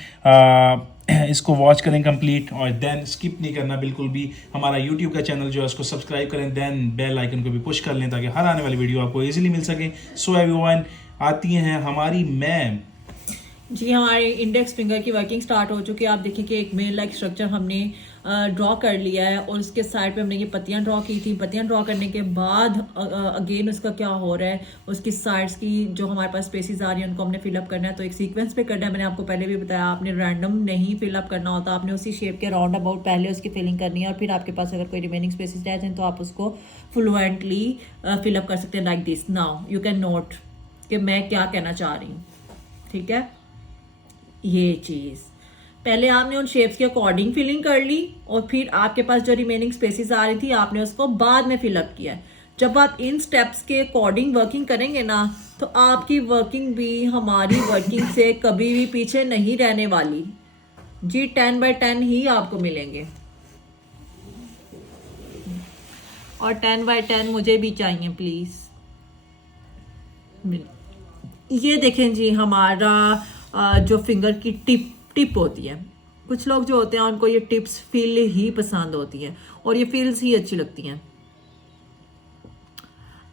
इसको वॉच करें कंप्लीट और देन स्किप नहीं करना बिल्कुल भी। हमारा यूट्यूब का चैनल जो है उसको सब्सक्राइब करें, देन बेल आइकन को भी पुश कर लें ताकि हर आने वाली वीडियो आपको इजीली मिल सके। सो एवरीवन, आती हैं हमारी मैम जी। हमारे इंडेक्स फिंगर की वर्किंग स्टार्ट हो चुकी है। आप देखिए कि एक मेल लाइक स्ट्रक्चर हमने ड्रॉ कर लिया है और उसके साइड पे हमने ये पत्तियां ड्रॉ की थी। पत्तियां ड्रॉ करने के बाद अगेन उसका क्या हो रहा है, उसकी साइड्स की जो हमारे पास स्पेसेस आ रही हैं उनको हमने फिलअप करना है। तो एक सीक्वेंस पे करना है। मैंने आपको पहले भी बताया आपने रैंडम नहीं फिलअप करना होता, आपने उसी शेप के राउंड अबाउट पहले उसकी फिलिंग करनी है और फिर आपके पास अगर कोई रिमेनिंग स्पेसेस रह जाए तो आप उसको फ्लुएंटली फिलअप कर सकते हैं like this. Now you can note कि मैं क्या कहना चाह रही हूँ, ठीक है? ये चीज़ पहले आपने उन शेप्स के अकॉर्डिंग फिलिंग कर ली और फिर आपके पास जो रिमेनिंग स्पेसेस आ रही थी आपने उसको बाद में फिलअप किया। जब आप इन स्टेप्स के अकॉर्डिंग वर्किंग करेंगे ना तो आपकी वर्किंग भी हमारी वर्किंग से कभी भी पीछे नहीं रहने वाली जी। 10 बाय 10 ही आपको मिलेंगे और 10 बाय 10 मुझे भी चाहिए प्लीज। ये देखें जी, हमारा जो फिंगर की टिप होती है, कुछ लोग जो होते हैं उनको ये टिप्स फील ही पसंद होती हैं और ये फील्स ही अच्छी लगती हैं।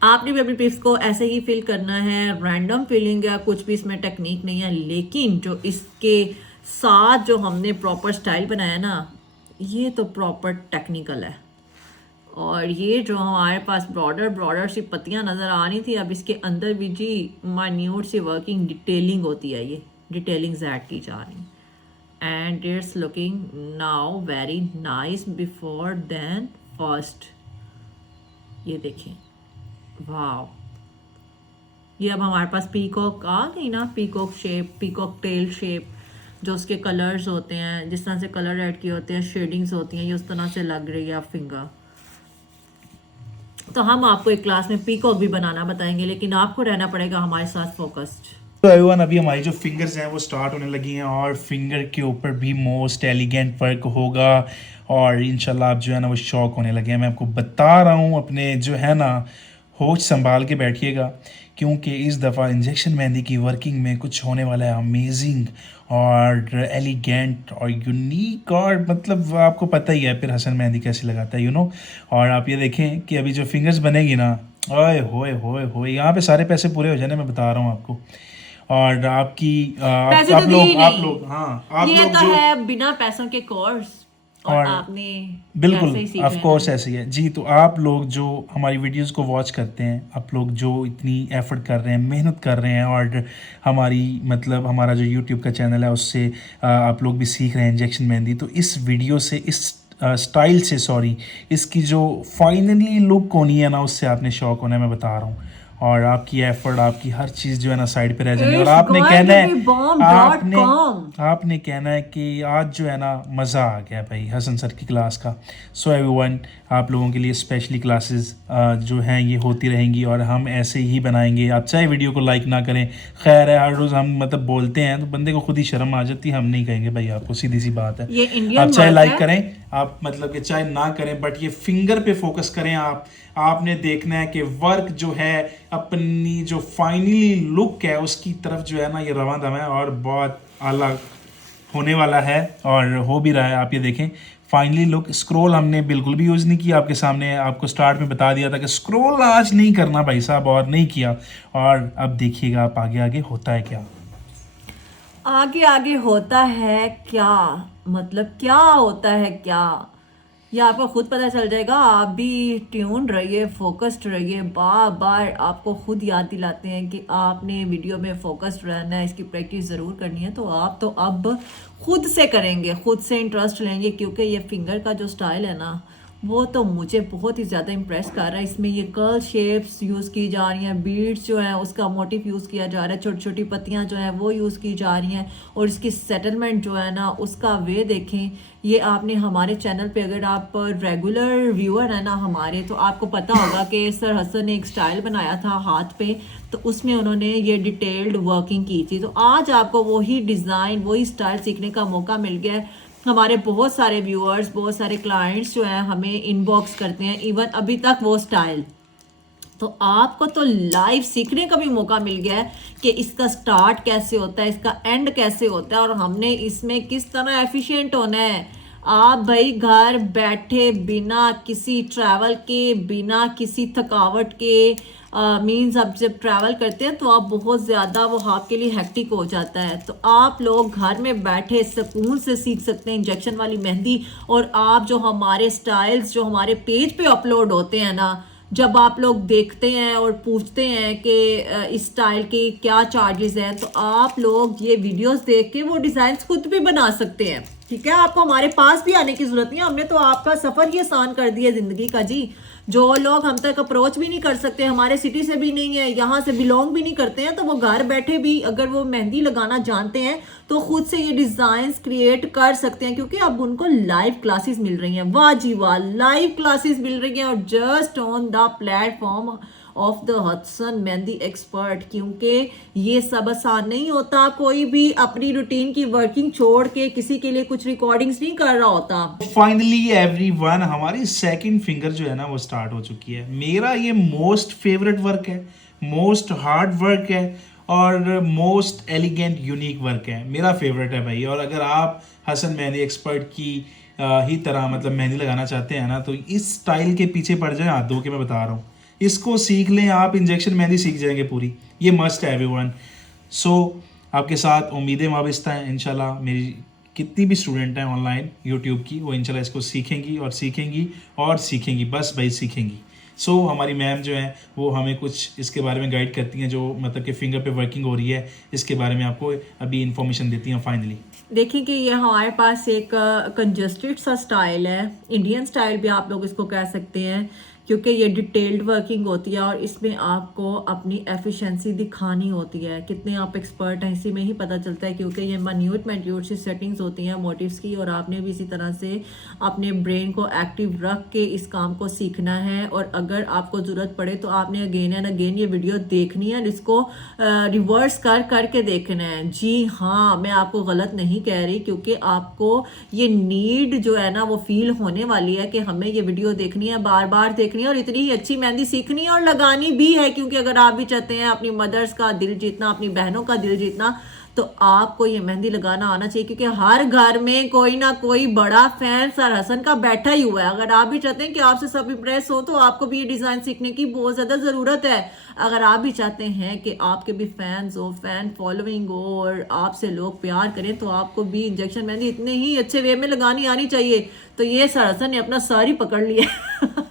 आपने भी अपनी टिप्स को ऐसे ही फिल करना है, रैंडम फिलिंग है, कुछ भी इसमें टेक्निक नहीं है। लेकिन जो इसके साथ जो हमने प्रॉपर स्टाइल बनाया ना, ये तो प्रॉपर टेक्निकल है। और ये जो हमारे पास ब्रॉडर सी पत्तियां नज़र आ रही थी, अब इसके अंदर भी जी माइन्यूट सी वर्किंग डिटेलिंग होती है। ये डिटेलिंग्स ऐड की जा रही हैं and it's looking now very nice before then first. ये देखें, वाह, ये अब हमारे पास पीकॉक आ गई ना, peacock shape, peacock tail shape, जो उसके कलर्स होते हैं, जिस तरह से कलर ऐड किए होते हैं, शेडिंग्स होती हैं, ये उस तरह से लग रही है फिंगर। तो हम आपको एक क्लास में पीकॉक भी बनाना बताएंगे, लेकिन आपको रहना पड़ेगा हमारे साथ फोकस्ड। तो एवरीवन, अभी हमारी जो फिंगर्स हैं वो स्टार्ट होने लगी हैं और फिंगर के ऊपर भी मोस्ट एलिगेंट वर्क होगा और इंशाल्लाह आप जो है ना वो शौक होने लगे हैं। मैं आपको बता रहा हूँ, अपने जो है ना होश संभाल के बैठिएगा, क्योंकि इस दफ़ा इंजेक्शन मेहंदी की वर्किंग में कुछ होने वाला है अमेजिंग और एलिगेंट और यूनिक, और मतलब आपको पता ही है फिर हसन मेहंदी कैसे लगाता है, और आप ये देखें कि अभी जो फिंगर्स बनेगी ना, ओए होए होए होए, यहाँ पे सारे पैसे पूरे हो जाने, मैं बता रहा हूँ आपको। और आपकी पैसे आप तो लोग दिए आप नहीं। लोग हाँ आप ये लोग तो जो है बिना पैसों के कोर्स, और और आपने बिल्कुल ऐसे ही सीख ऑफ लेना कोर्स है। ऐसे ही है जी। तो आप लोग जो हमारी वीडियोस को वॉच करते हैं, आप लोग जो इतनी एफर्ट कर रहे हैं, मेहनत कर रहे हैं, और हमारी मतलब हमारा जो यूट्यूब का चैनल है उससे आप लोग भी सीख रहे हैं इंजेक्शन मेहंदी, तो इस वीडियो से, इस स्टाइल से, सॉरी, इसकी जो फाइनली लुक होनी है ना, उससे आपने शौक होना है, मैं बता रहा हूँ। और आपकी एफर्ट, आपकी हर चीज़ जो है ना साइड पे रह जाएंगी, और It's आपने going कहना to है be आपने bomb.com। आपने कहना है कि आज जो है ना मज़ा आ गया भाई हसन सर की क्लास का। सो एवरीवन, आप लोगों के लिए स्पेशली क्लासेस जो हैं ये होती रहेंगी और हम ऐसे ही बनाएंगे। आप चाहे वीडियो को लाइक ना करें, खैर है, हर रोज़ हम मतलब बोलते हैं तो बंदे को खुद ही शर्म आ जाती है, हम नहीं कहेंगे भाई आपको, सीधी सी बात है। ये आप इंडियन चाहे वर्क लाइक है। करें, आप मतलब कि चाहे ना करें, बट ये फिंगर पे फोकस करें। आपने देखना है कि वर्क जो है, अपनी जो फाइनली लुक है उसकी तरफ जो है ना ये रवां दवा है और बहुत आला होने वाला है और हो भी रहा है। आप ये देखें फाइनली लुक। स्क्रॉल हमने बिल्कुल भी यूज़ नहीं किया, आपके सामने आपको स्टार्ट में बता दिया था कि स्क्रॉल आज नहीं करना भाई साहब, और नहीं किया। और अब देखिएगा आप आगे आगे होता है क्या। आगे आगे होता है क्या, मतलब क्या होता है क्या, ये आपको खुद पता चल जाएगा। आप भी ट्यून रहिए, फोकस्ड रहिए, बार बार आपको खुद याद दिलाते हैं कि आपने वीडियो में फोकस्ड रहना है, इसकी प्रैक्टिस ज़रूर करनी है। तो आप तो अब खुद से करेंगे, खुद से इंटरेस्ट लेंगे, क्योंकि ये फिंगर का जो स्टाइल है ना वो तो मुझे बहुत ही ज़्यादा इम्प्रेस कर रहा है। इसमें ये कर्ल शेप्स यूज़ की जा रही हैं, बीड्स जो हैं उसका मोटिव यूज़ किया जा रहा है, छोटी छोटी पत्तियां जो हैं वो यूज़ की जा रही हैं, और इसकी सेटलमेंट जो है ना उसका वे देखें। ये आपने हमारे चैनल पे, अगर आप रेगुलर व्यूअर है ना हमारे, तो आपको पता होगा कि सर हसन ने एक स्टाइल बनाया था हाथ पे, तो उसमें उन्होंने ये डिटेल्ड वर्किंग की थी। तो आज आपको वही डिज़ाइन, वही स्टाइल सीखने का मौका मिल गया है। हमारे बहुत सारे व्यूअर्स, बहुत सारे क्लाइंट्स जो हैं हमें इनबॉक्स करते हैं, इवन अभी तक वो स्टाइल। तो आपको तो लाइव सीखने का भी मौका मिल गया है कि इसका स्टार्ट कैसे होता है, इसका एंड कैसे होता है, और हमने इसमें किस तरह एफिशिएंट होना है। आप भाई घर बैठे, बिना किसी ट्रैवल के, बिना किसी थकावट के, मीन्स आप जब ट्रैवल करते हैं तो आप बहुत ज़्यादा वो आपके लिए हेक्टिक हो जाता है, तो आप लोग घर में बैठे सुकून से सीख सकते हैं इंजेक्शन वाली मेहंदी। और आप जो हमारे स्टाइल्स जो हमारे पेज पे अपलोड होते हैं ना, जब आप लोग देखते हैं और पूछते हैं कि इस स्टाइल के क्या चार्जेस हैं, तो आप लोग ये वीडियोस देख के वो डिज़ाइंस खुद भी बना सकते हैं। ठीक है, आपको हमारे पास भी आने की जरूरत नहीं है, हमने तो आपका सफ़र ही आसान कर दिया ज़िंदगी का जी। जो लोग हम तक अप्रोच भी नहीं कर सकते, हमारे सिटी से भी नहीं है, यहाँ से बिलोंग भी नहीं करते हैं, तो वो घर बैठे भी अगर वो मेहंदी लगाना जानते हैं तो खुद से ये डिज़ाइंस क्रिएट कर सकते हैं, क्योंकि अब उनको लाइव क्लासेस मिल रही हैं। वाह जी वाह, लाइव क्लासेस मिल रही हैं, और just on the platform of the Hasan mehndi expert. क्योंकि ये सब आसान नहीं होता, कोई भी अपनी रूटीन की वर्किंग छोड़ के किसी के लिए कुछ रिकॉर्डिंग्स नहीं कर रहा होता। फाइनली एवरीवन, हमारी सेकंड फिंगर जो है ना वो स्टार्ट हो चुकी है। मेरा ये मोस्ट फेवरेट वर्क है, मोस्ट हार्ड वर्क है और मोस्ट एलिगेंट यूनिक वर्क है, मेरा फेवरेट है भाई। और अगर आप हसन मेहंदी एक्सपर्ट की ही तरह मतलब मेहंदी लगाना चाहते हैं ना, तो इस स्टाइल के पीछे पड़ जाए हाथ धो के, मैं बता रहा हूँ, इसको सीख लें आप, इंजेक्शन मेहंदी सीख जाएंगे पूरी। ये मस्ट है एवरीवन। सो आपके साथ उम्मीदें वाबस्ता हैं, इंशाल्लाह मेरी कितनी भी स्टूडेंट हैं ऑनलाइन यूट्यूब की, वो इंशाल्लाह इसको सीखेंगी और सीखेंगी और सीखेंगी, बस भाई सीखेंगी। सो हमारी मैम जो है वो हमें कुछ इसके बारे में गाइड करती हैं, जो मतलब कि फिंगर पे वर्किंग हो रही है इसके बारे में आपको अभी इंफॉर्मेशन देती हैं फाइनली। देखिए कि ये हमारे पास एक कंजस्टेड सा स्टाइल है, इंडियन स्टाइल भी आप लोग इसको कह सकते हैं, क्योंकि ये डिटेल्ड वर्किंग होती है और इसमें आपको अपनी एफिशिएंसी दिखानी होती है, कितने आप एक्सपर्ट हैं इसी में ही पता चलता है, क्योंकि ये माइन्यूट सी सेटिंग्स होती हैं मोटिव्स की, और आपने भी इसी तरह से अपने ब्रेन को एक्टिव रख के इस काम को सीखना है। और अगर आपको ज़रूरत पड़े तो आपने अगेन एंड अगेन ये वीडियो देखनी है और इसको रिवर्स करके देखना है। जी हाँ, मैं आपको गलत नहीं कह रही, क्योंकि आपको ये नीड जो है ना वो फील होने वाली है कि हमें ये वीडियो देखनी है, बार बार देखनी है और इतनी ही अच्छी मेहंदी सीखनी है और लगानी भी है। क्योंकि अगर आप भी चाहते हैं अपनी मदर्स का दिल जीतना, अपनी बहनों का दिल जीतना, तो आपको ये मेहंदी लगाना आना चाहिए, क्योंकि हर घर में कोई ना कोई बड़ा फैन सर हसन का बैठा ही हुआ है। अगर आप भी चाहते हैं कि आपसे सब इम्प्रेस हो तो आपको भी ये डिजाइन सीखने की बहुत ज्यादा जरूरत है। अगर आप भी चाहते हैं कि आपके भी फैंस हो, फैन फॉलोइंग हो और आपसे लोग प्यार करें, तो आपको भी इंजेक्शन मेहंदी इतने ही अच्छे वे में लगानी आनी चाहिए। तो ये सर हसन ने अपना सर ही पकड़ लिया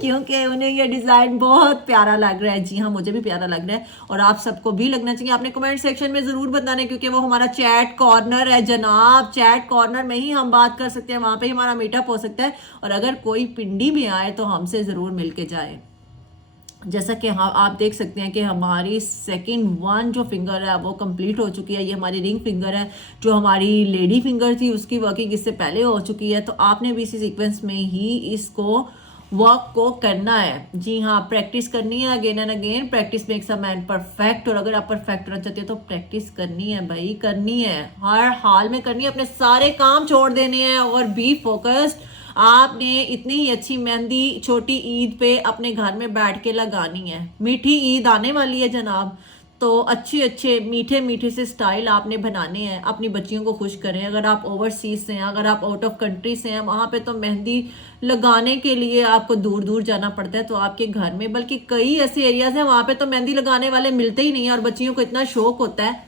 क्योंकि उन्हें ये डिज़ाइन बहुत प्यारा लग रहा है। जी हाँ, मुझे भी प्यारा लग रहा है और आप सबको भी लगना चाहिए। आपने कमेंट सेक्शन में ज़रूर बताना है, क्योंकि वो हमारा चैट कॉर्नर है जनाब। चैट कॉर्नर में ही हम बात कर सकते हैं, वहाँ पे ही हमारा मीटअप हो सकता है। और अगर कोई पिंडी भी आए तो हमसे ज़रूर मिल के जाए। जैसा कि हाँ आप देख सकते हैं कि हमारी सेकंड वन जो फिंगर है वो कंप्लीट हो चुकी है। ये हमारी रिंग फिंगर है, जो हमारी लेडी फिंगर थी उसकी वर्किंग इससे पहले हो चुकी है। तो आपने भी इसी सीक्वेंस में ही इसको वर्क को करना है। जी हाँ, प्रैक्टिस करनी है again and again. Practice makes a man perfect. और अगर आप परफेक्ट रहना चाहते हो तो प्रैक्टिस करनी है भाई, करनी है, हर हाल में करनी है। अपने सारे काम छोड़ देने हैं और बी फोकस्ड। आपने इतनी ही अच्छी मेहंदी छोटी ईद पे अपने घर में बैठ के लगानी है। मीठी ईद आने वाली है जनाब, तो अच्छे अच्छे मीठे मीठे से स्टाइल आपने बनाने हैं, अपनी बच्चियों को खुश करें। अगर आप ओवरसीज से हैं, अगर आप आउट ऑफ कंट्री से हैं, वहाँ पे तो मेहंदी लगाने के लिए आपको दूर दूर जाना पड़ता है। तो आपके घर में बल्कि कई ऐसे एरियाज हैं वहाँ पे तो मेहंदी लगाने वाले मिलते ही नहीं है और बच्चियों को इतना शौक होता है।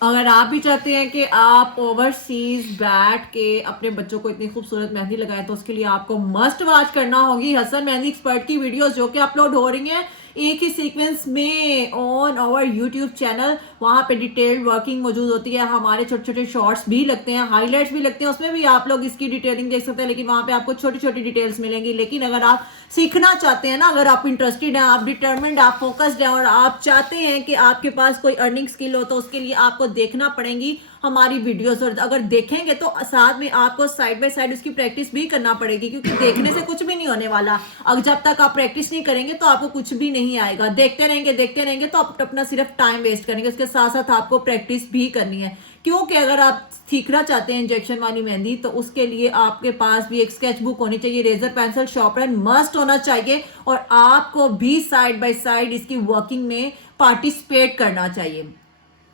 अगर आप भी चाहते हैं कि आप ओवरसीज बैठ के अपने बच्चों को इतनी खूबसूरत मेहंदी लगाएं, तो उसके लिए आपको मस्ट वॉच करना होगी हसन मेहंदी एक्सपर्ट की वीडियोस, जो कि अपलोड हो रही हैं एक ही सीक्वेंस में ऑन आवर यूट्यूब चैनल। वहाँ पे डिटेल्ड वर्किंग मौजूद होती है, हमारे छोटे छोटे शॉर्ट्स भी लगते हैं, हाईलाइट्स भी लगते हैं, उसमें भी आप लोग इसकी डिटेलिंग देख सकते हैं। लेकिन वहाँ पे आपको छोटी छोटी डिटेल्स मिलेंगी। लेकिन अगर आप सीखना चाहते हैं ना, अगर आप इंटरेस्टेड हैं, आप डिटर्मिन्ड, आप फोकस्ड हैं और आप चाहते हैं कि आपके पास कोई अर्निंग स्किल हो, तो उसके लिए आपको देखना पड़ेगी हमारी वीडियोस। और अगर देखेंगे तो साथ में आपको साइड बाय साइड उसकी प्रैक्टिस भी करना पड़ेगी, क्योंकि देखने से कुछ भी नहीं होने वाला। अगर जब तक आप प्रैक्टिस नहीं करेंगे तो आपको कुछ भी नहीं आएगा। देखते रहेंगे तो आप अपना सिर्फ टाइम वेस्ट करेंगे। उसके साथ साथ आपको प्रैक्टिस भी करनी है, क्योंकि अगर आप सीखना चाहते हैं इंजेक्शन वाली मेहंदी, तो उसके लिए आपके पास भी एक स्केच बुक होनी चाहिए, रेजर पेंसिल शॉर्पनर मस्ट होना चाहिए, और आपको भी साइड बाय साइड इसकी वर्किंग में पार्टिसिपेट करना चाहिए।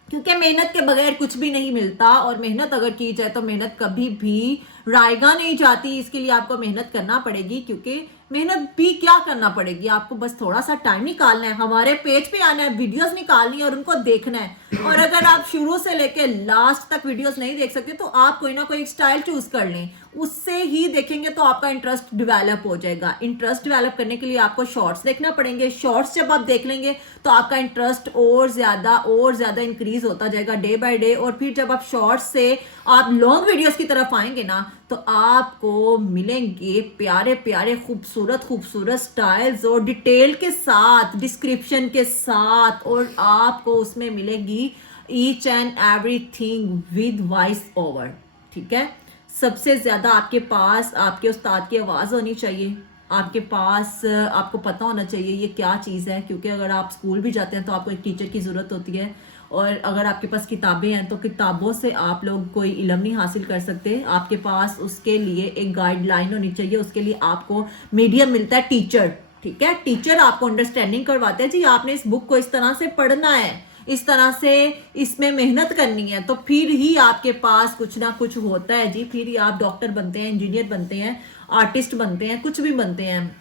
क्योंकि मेहनत के बगैर कुछ भी नहीं मिलता, और मेहनत अगर की जाए तो मेहनत कभी भी रायगा नहीं जाती। इसके लिए आपको मेहनत करना पड़ेगी, क्योंकि मेहनत भी क्या करना पड़ेगी, आपको बस थोड़ा सा टाइम निकालना है, हमारे पेज पे आना है, वीडियोस निकालनी है और उनको देखना है। और अगर आप शुरू से लेके लास्ट तक वीडियोस नहीं देख सकते तो आप कोई ना कोई स्टाइल चूज कर लें, उससे ही देखेंगे तो आपका इंटरेस्ट डेवलप हो जाएगा। इंटरेस्ट डेवलप करने के लिए आपको शॉर्ट्स देखना पड़ेंगे। शॉर्ट्स जब आप देख लेंगे तो आपका इंटरेस्ट और ज्यादा इंक्रीज होता जाएगा डे बाय डे। और फिर जब आप शॉर्ट्स से आप लॉन्ग वीडियोस की तरफ आएंगे ना, तो आपको मिलेंगे प्यारे प्यारे खूबसूरत स्टाइल्स और डिटेल के साथ, डिस्क्रिप्शन के साथ, और आपको उसमें मिलेगी each and everything with voice over. ठीक है, सबसे ज्यादा आपके पास आपके उस्ताद की आवाज होनी चाहिए, आपके पास आपको पता होना चाहिए ये क्या चीज़ है, क्योंकि अगर आप स्कूल भी जाते हैं तो आपको एक टीचर की ज़रूरत होती है। और अगर आपके पास किताबें हैं तो किताबों से आप लोग कोई इल्म नहीं हासिल कर सकते, आपके पास उसके लिए एक गाइडलाइन होनी चाहिए। उसके लिए आपको मीडियम मिलता है टीचर। ठीक है, टीचर आपको अंडरस्टैंडिंग करवाते हैं, जी आपने इस बुक को इस तरह से पढ़ना है, इस तरह से इसमें मेहनत करनी है, तो फिर ही आपके पास कुछ ना कुछ होता है जी। फिर ही आप डॉक्टर बनते हैं, इंजीनियर बनते हैं, आर्टिस्ट बनते हैं, कुछ भी बनते हैं,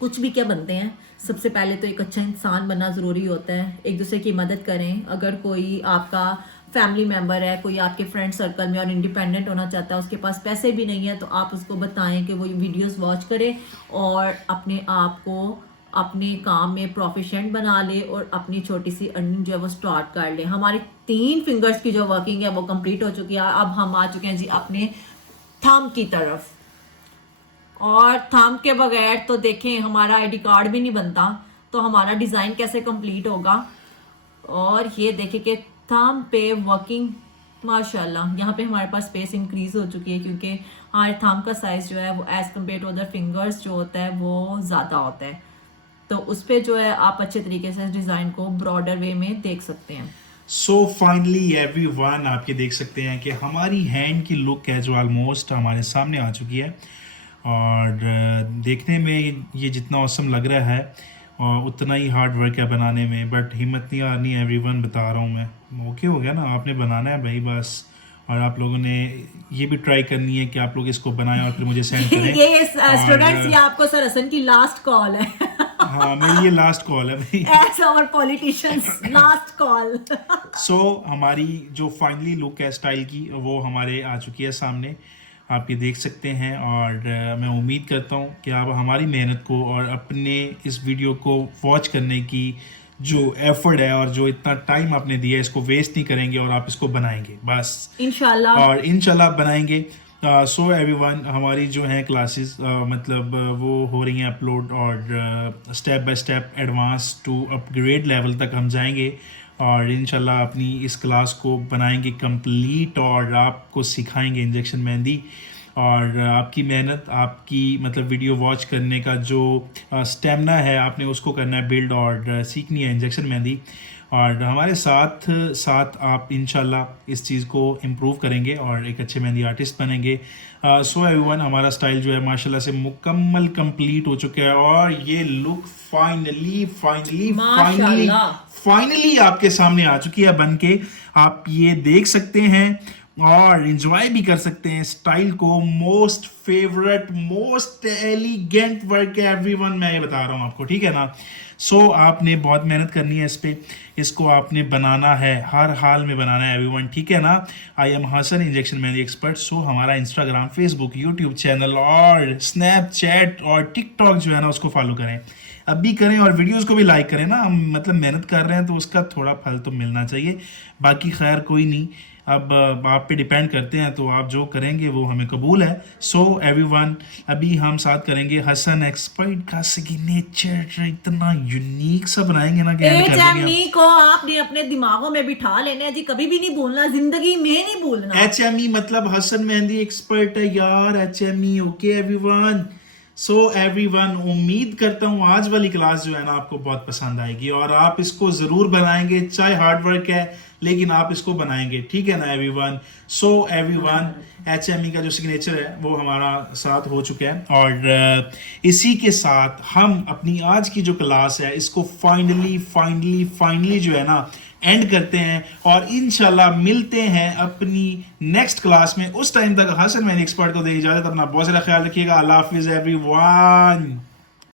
कुछ भी क्या बनते हैं, सबसे पहले तो एक अच्छा इंसान बनना ज़रूरी होता है, एक दूसरे की मदद करें। अगर कोई आपका फैमिली मेम्बर है, कोई आपके फ्रेंड सर्कल में और इंडिपेंडेंट होना चाहता है, उसके पास पैसे भी नहीं है, तो आप उसको बताएं कि वो वीडियोस वॉच करे और अपने आप को अपने काम में प्रोफिशिएंट बना ले और अपनी छोटी सी अर्निंग जो है वो स्टार्ट कर ले। हमारे 3 फिंगर्स की जो वर्किंग है वो कंप्लीट हो चुकी है। अब हम आ चुके हैं जी अपने थंब की तरफ, और थंब के बगैर तो देखें हमारा आईडी कार्ड भी नहीं बनता, तो हमारा डिज़ाइन कैसे कंप्लीट होगा। और ये देखें कि थंब पे वर्किंग माशाल्लाह, यहाँ पे हमारे पास स्पेस इंक्रीज हो चुकी है क्योंकि हमारे थंब का साइज जो है वो as compare to other fingers जो होता है वो ज़्यादा होता है, तो उस पर जो है आप अच्छे तरीके से डिज़ाइन को ब्रॉडर वे में देख सकते हैं। सो फाइनली एवरीवन, आप ये देख सकते हैं कि हमारी हैंड की लुक है जो ऑलमोस्ट हमारे सामने आ चुकी है, और देखने में ये जितना औसम लग रहा है और उतना ही हार्ड वर्क है बनाने में, बट हिम्मत नहीं हारनी एवरीवन, बता रहा हूँ मैं। ओके हो गया ना, आपने बनाना है भाई बस, और आप लोगों ने ये भी ट्राई करनी है कि आप लोग इसको बनाएं और फिर मुझे सेंड करें। ये स्टूडेंट्स, ये आपको सर हसन की लास्ट कॉल है। हाँ, मेरी ये लास्ट कॉल है भाई। As our politicians, last call. So हमारी जो फाइनली लुक है स्टाइल की वो हमारे आ चुकी है सामने, आप ये देख सकते हैं। और मैं उम्मीद करता हूँ कि आप हमारी मेहनत को और अपने इस वीडियो को वॉच करने की जो एफर्ट है और जो इतना टाइम आपने दिया है इसको वेस्ट नहीं करेंगे और आप इसको बनाएंगे बस इंशाल्लाह, और इंशाल्लाह बनाएंगे। सो एवरीवन, हमारी जो है क्लासेस मतलब वो हो रही हैं अपलोड, और step by step advance to upgrade level तक हम जाएंगे, और इंशाल्लाह अपनी इस क्लास को बनाएंगे कंप्लीट और आपको सिखाएंगे इंजेक्शन मेहंदी। और आपकी मेहनत, आपकी मतलब वीडियो वॉच करने का जो स्टेमिना है आपने उसको करना है बिल्ड, और सीखनी है इंजेक्शन मेहंदी, और हमारे साथ साथ आप इंशाल्लाह इस चीज़ को इम्प्रूव करेंगे और एक अच्छे मेहंदी आर्टिस्ट बनेंगे। सो एवरीवन, हमारा स्टाइल जो है माशाल्लाह से मुकम्मल कंप्लीट हो चुका है, और ये look finally finally finally finally आपके सामने आ चुकी है बन के। आप ये देख सकते हैं और इंजॉय भी कर सकते हैं स्टाइल को। Most favourite, most elegant work है एवरीवन, मैं ये बता रहा हूँ आपको, ठीक है ना। सो आपने बहुत मेहनत करनी है इस पे, इसको आपने बनाना है, हर हाल में बनाना है एवरीवन, ठीक है ना। I am Hasan, injection mehndi expert. So हमारा इंस्टाग्राम, फेसबुक, यूट्यूब चैनल और स्नैपचैट और टिकटॉक जो है ना उसको फॉलो करें, अब भी करें, और वीडियोस को भी लाइक करें ना। हम मतलब मेहनत कर रहे हैं तो उसका थोड़ा फल तो मिलना चाहिए, बाकी खैर कोई नहीं, अब आप पे डिपेंड करते हैं, तो आप जो करेंगे वो हमें कबूल है। सो एवरीवन, अभी हम साथ करेंगे हसन एक्सपर्ट का सिग्नेचर, इतना यूनिक सा बनाएंगे ना कि HME को आपने अपने दिमागों में बिठा लेना है जी, कभी भी नहीं भूलना, जिंदगी में नहीं भूलना। HME मतलब हसन मेहंदी एक्सपर्ट है यार, HME। Okay everyone, so everyone, उम्मीद करता हूँ आज वाली क्लास जो है ना आपको बहुत पसंद आएगी, और आप इसको ज़रूर बनाएंगे, चाहे हार्ड वर्क है लेकिन आप इसको बनाएंगे, ठीक है ना एवरीवन। सो एवरीवन, HME का जो सिग्नेचर है वो हमारा साथ हो चुका है, और इसी के साथ हम अपनी आज की जो क्लास है इसको फाइनली फाइनली फाइनली जो है ना एंड करते हैं, और इंशाल्लाह मिलते हैं अपनी नेक्स्ट क्लास में। उस टाइम तक हसन मेहंदी एक्सपर्ट को दे इजाजत, अपना बहुत सारा ख्याल रखिएगा। अल्लाह हाफिज एवरीवन।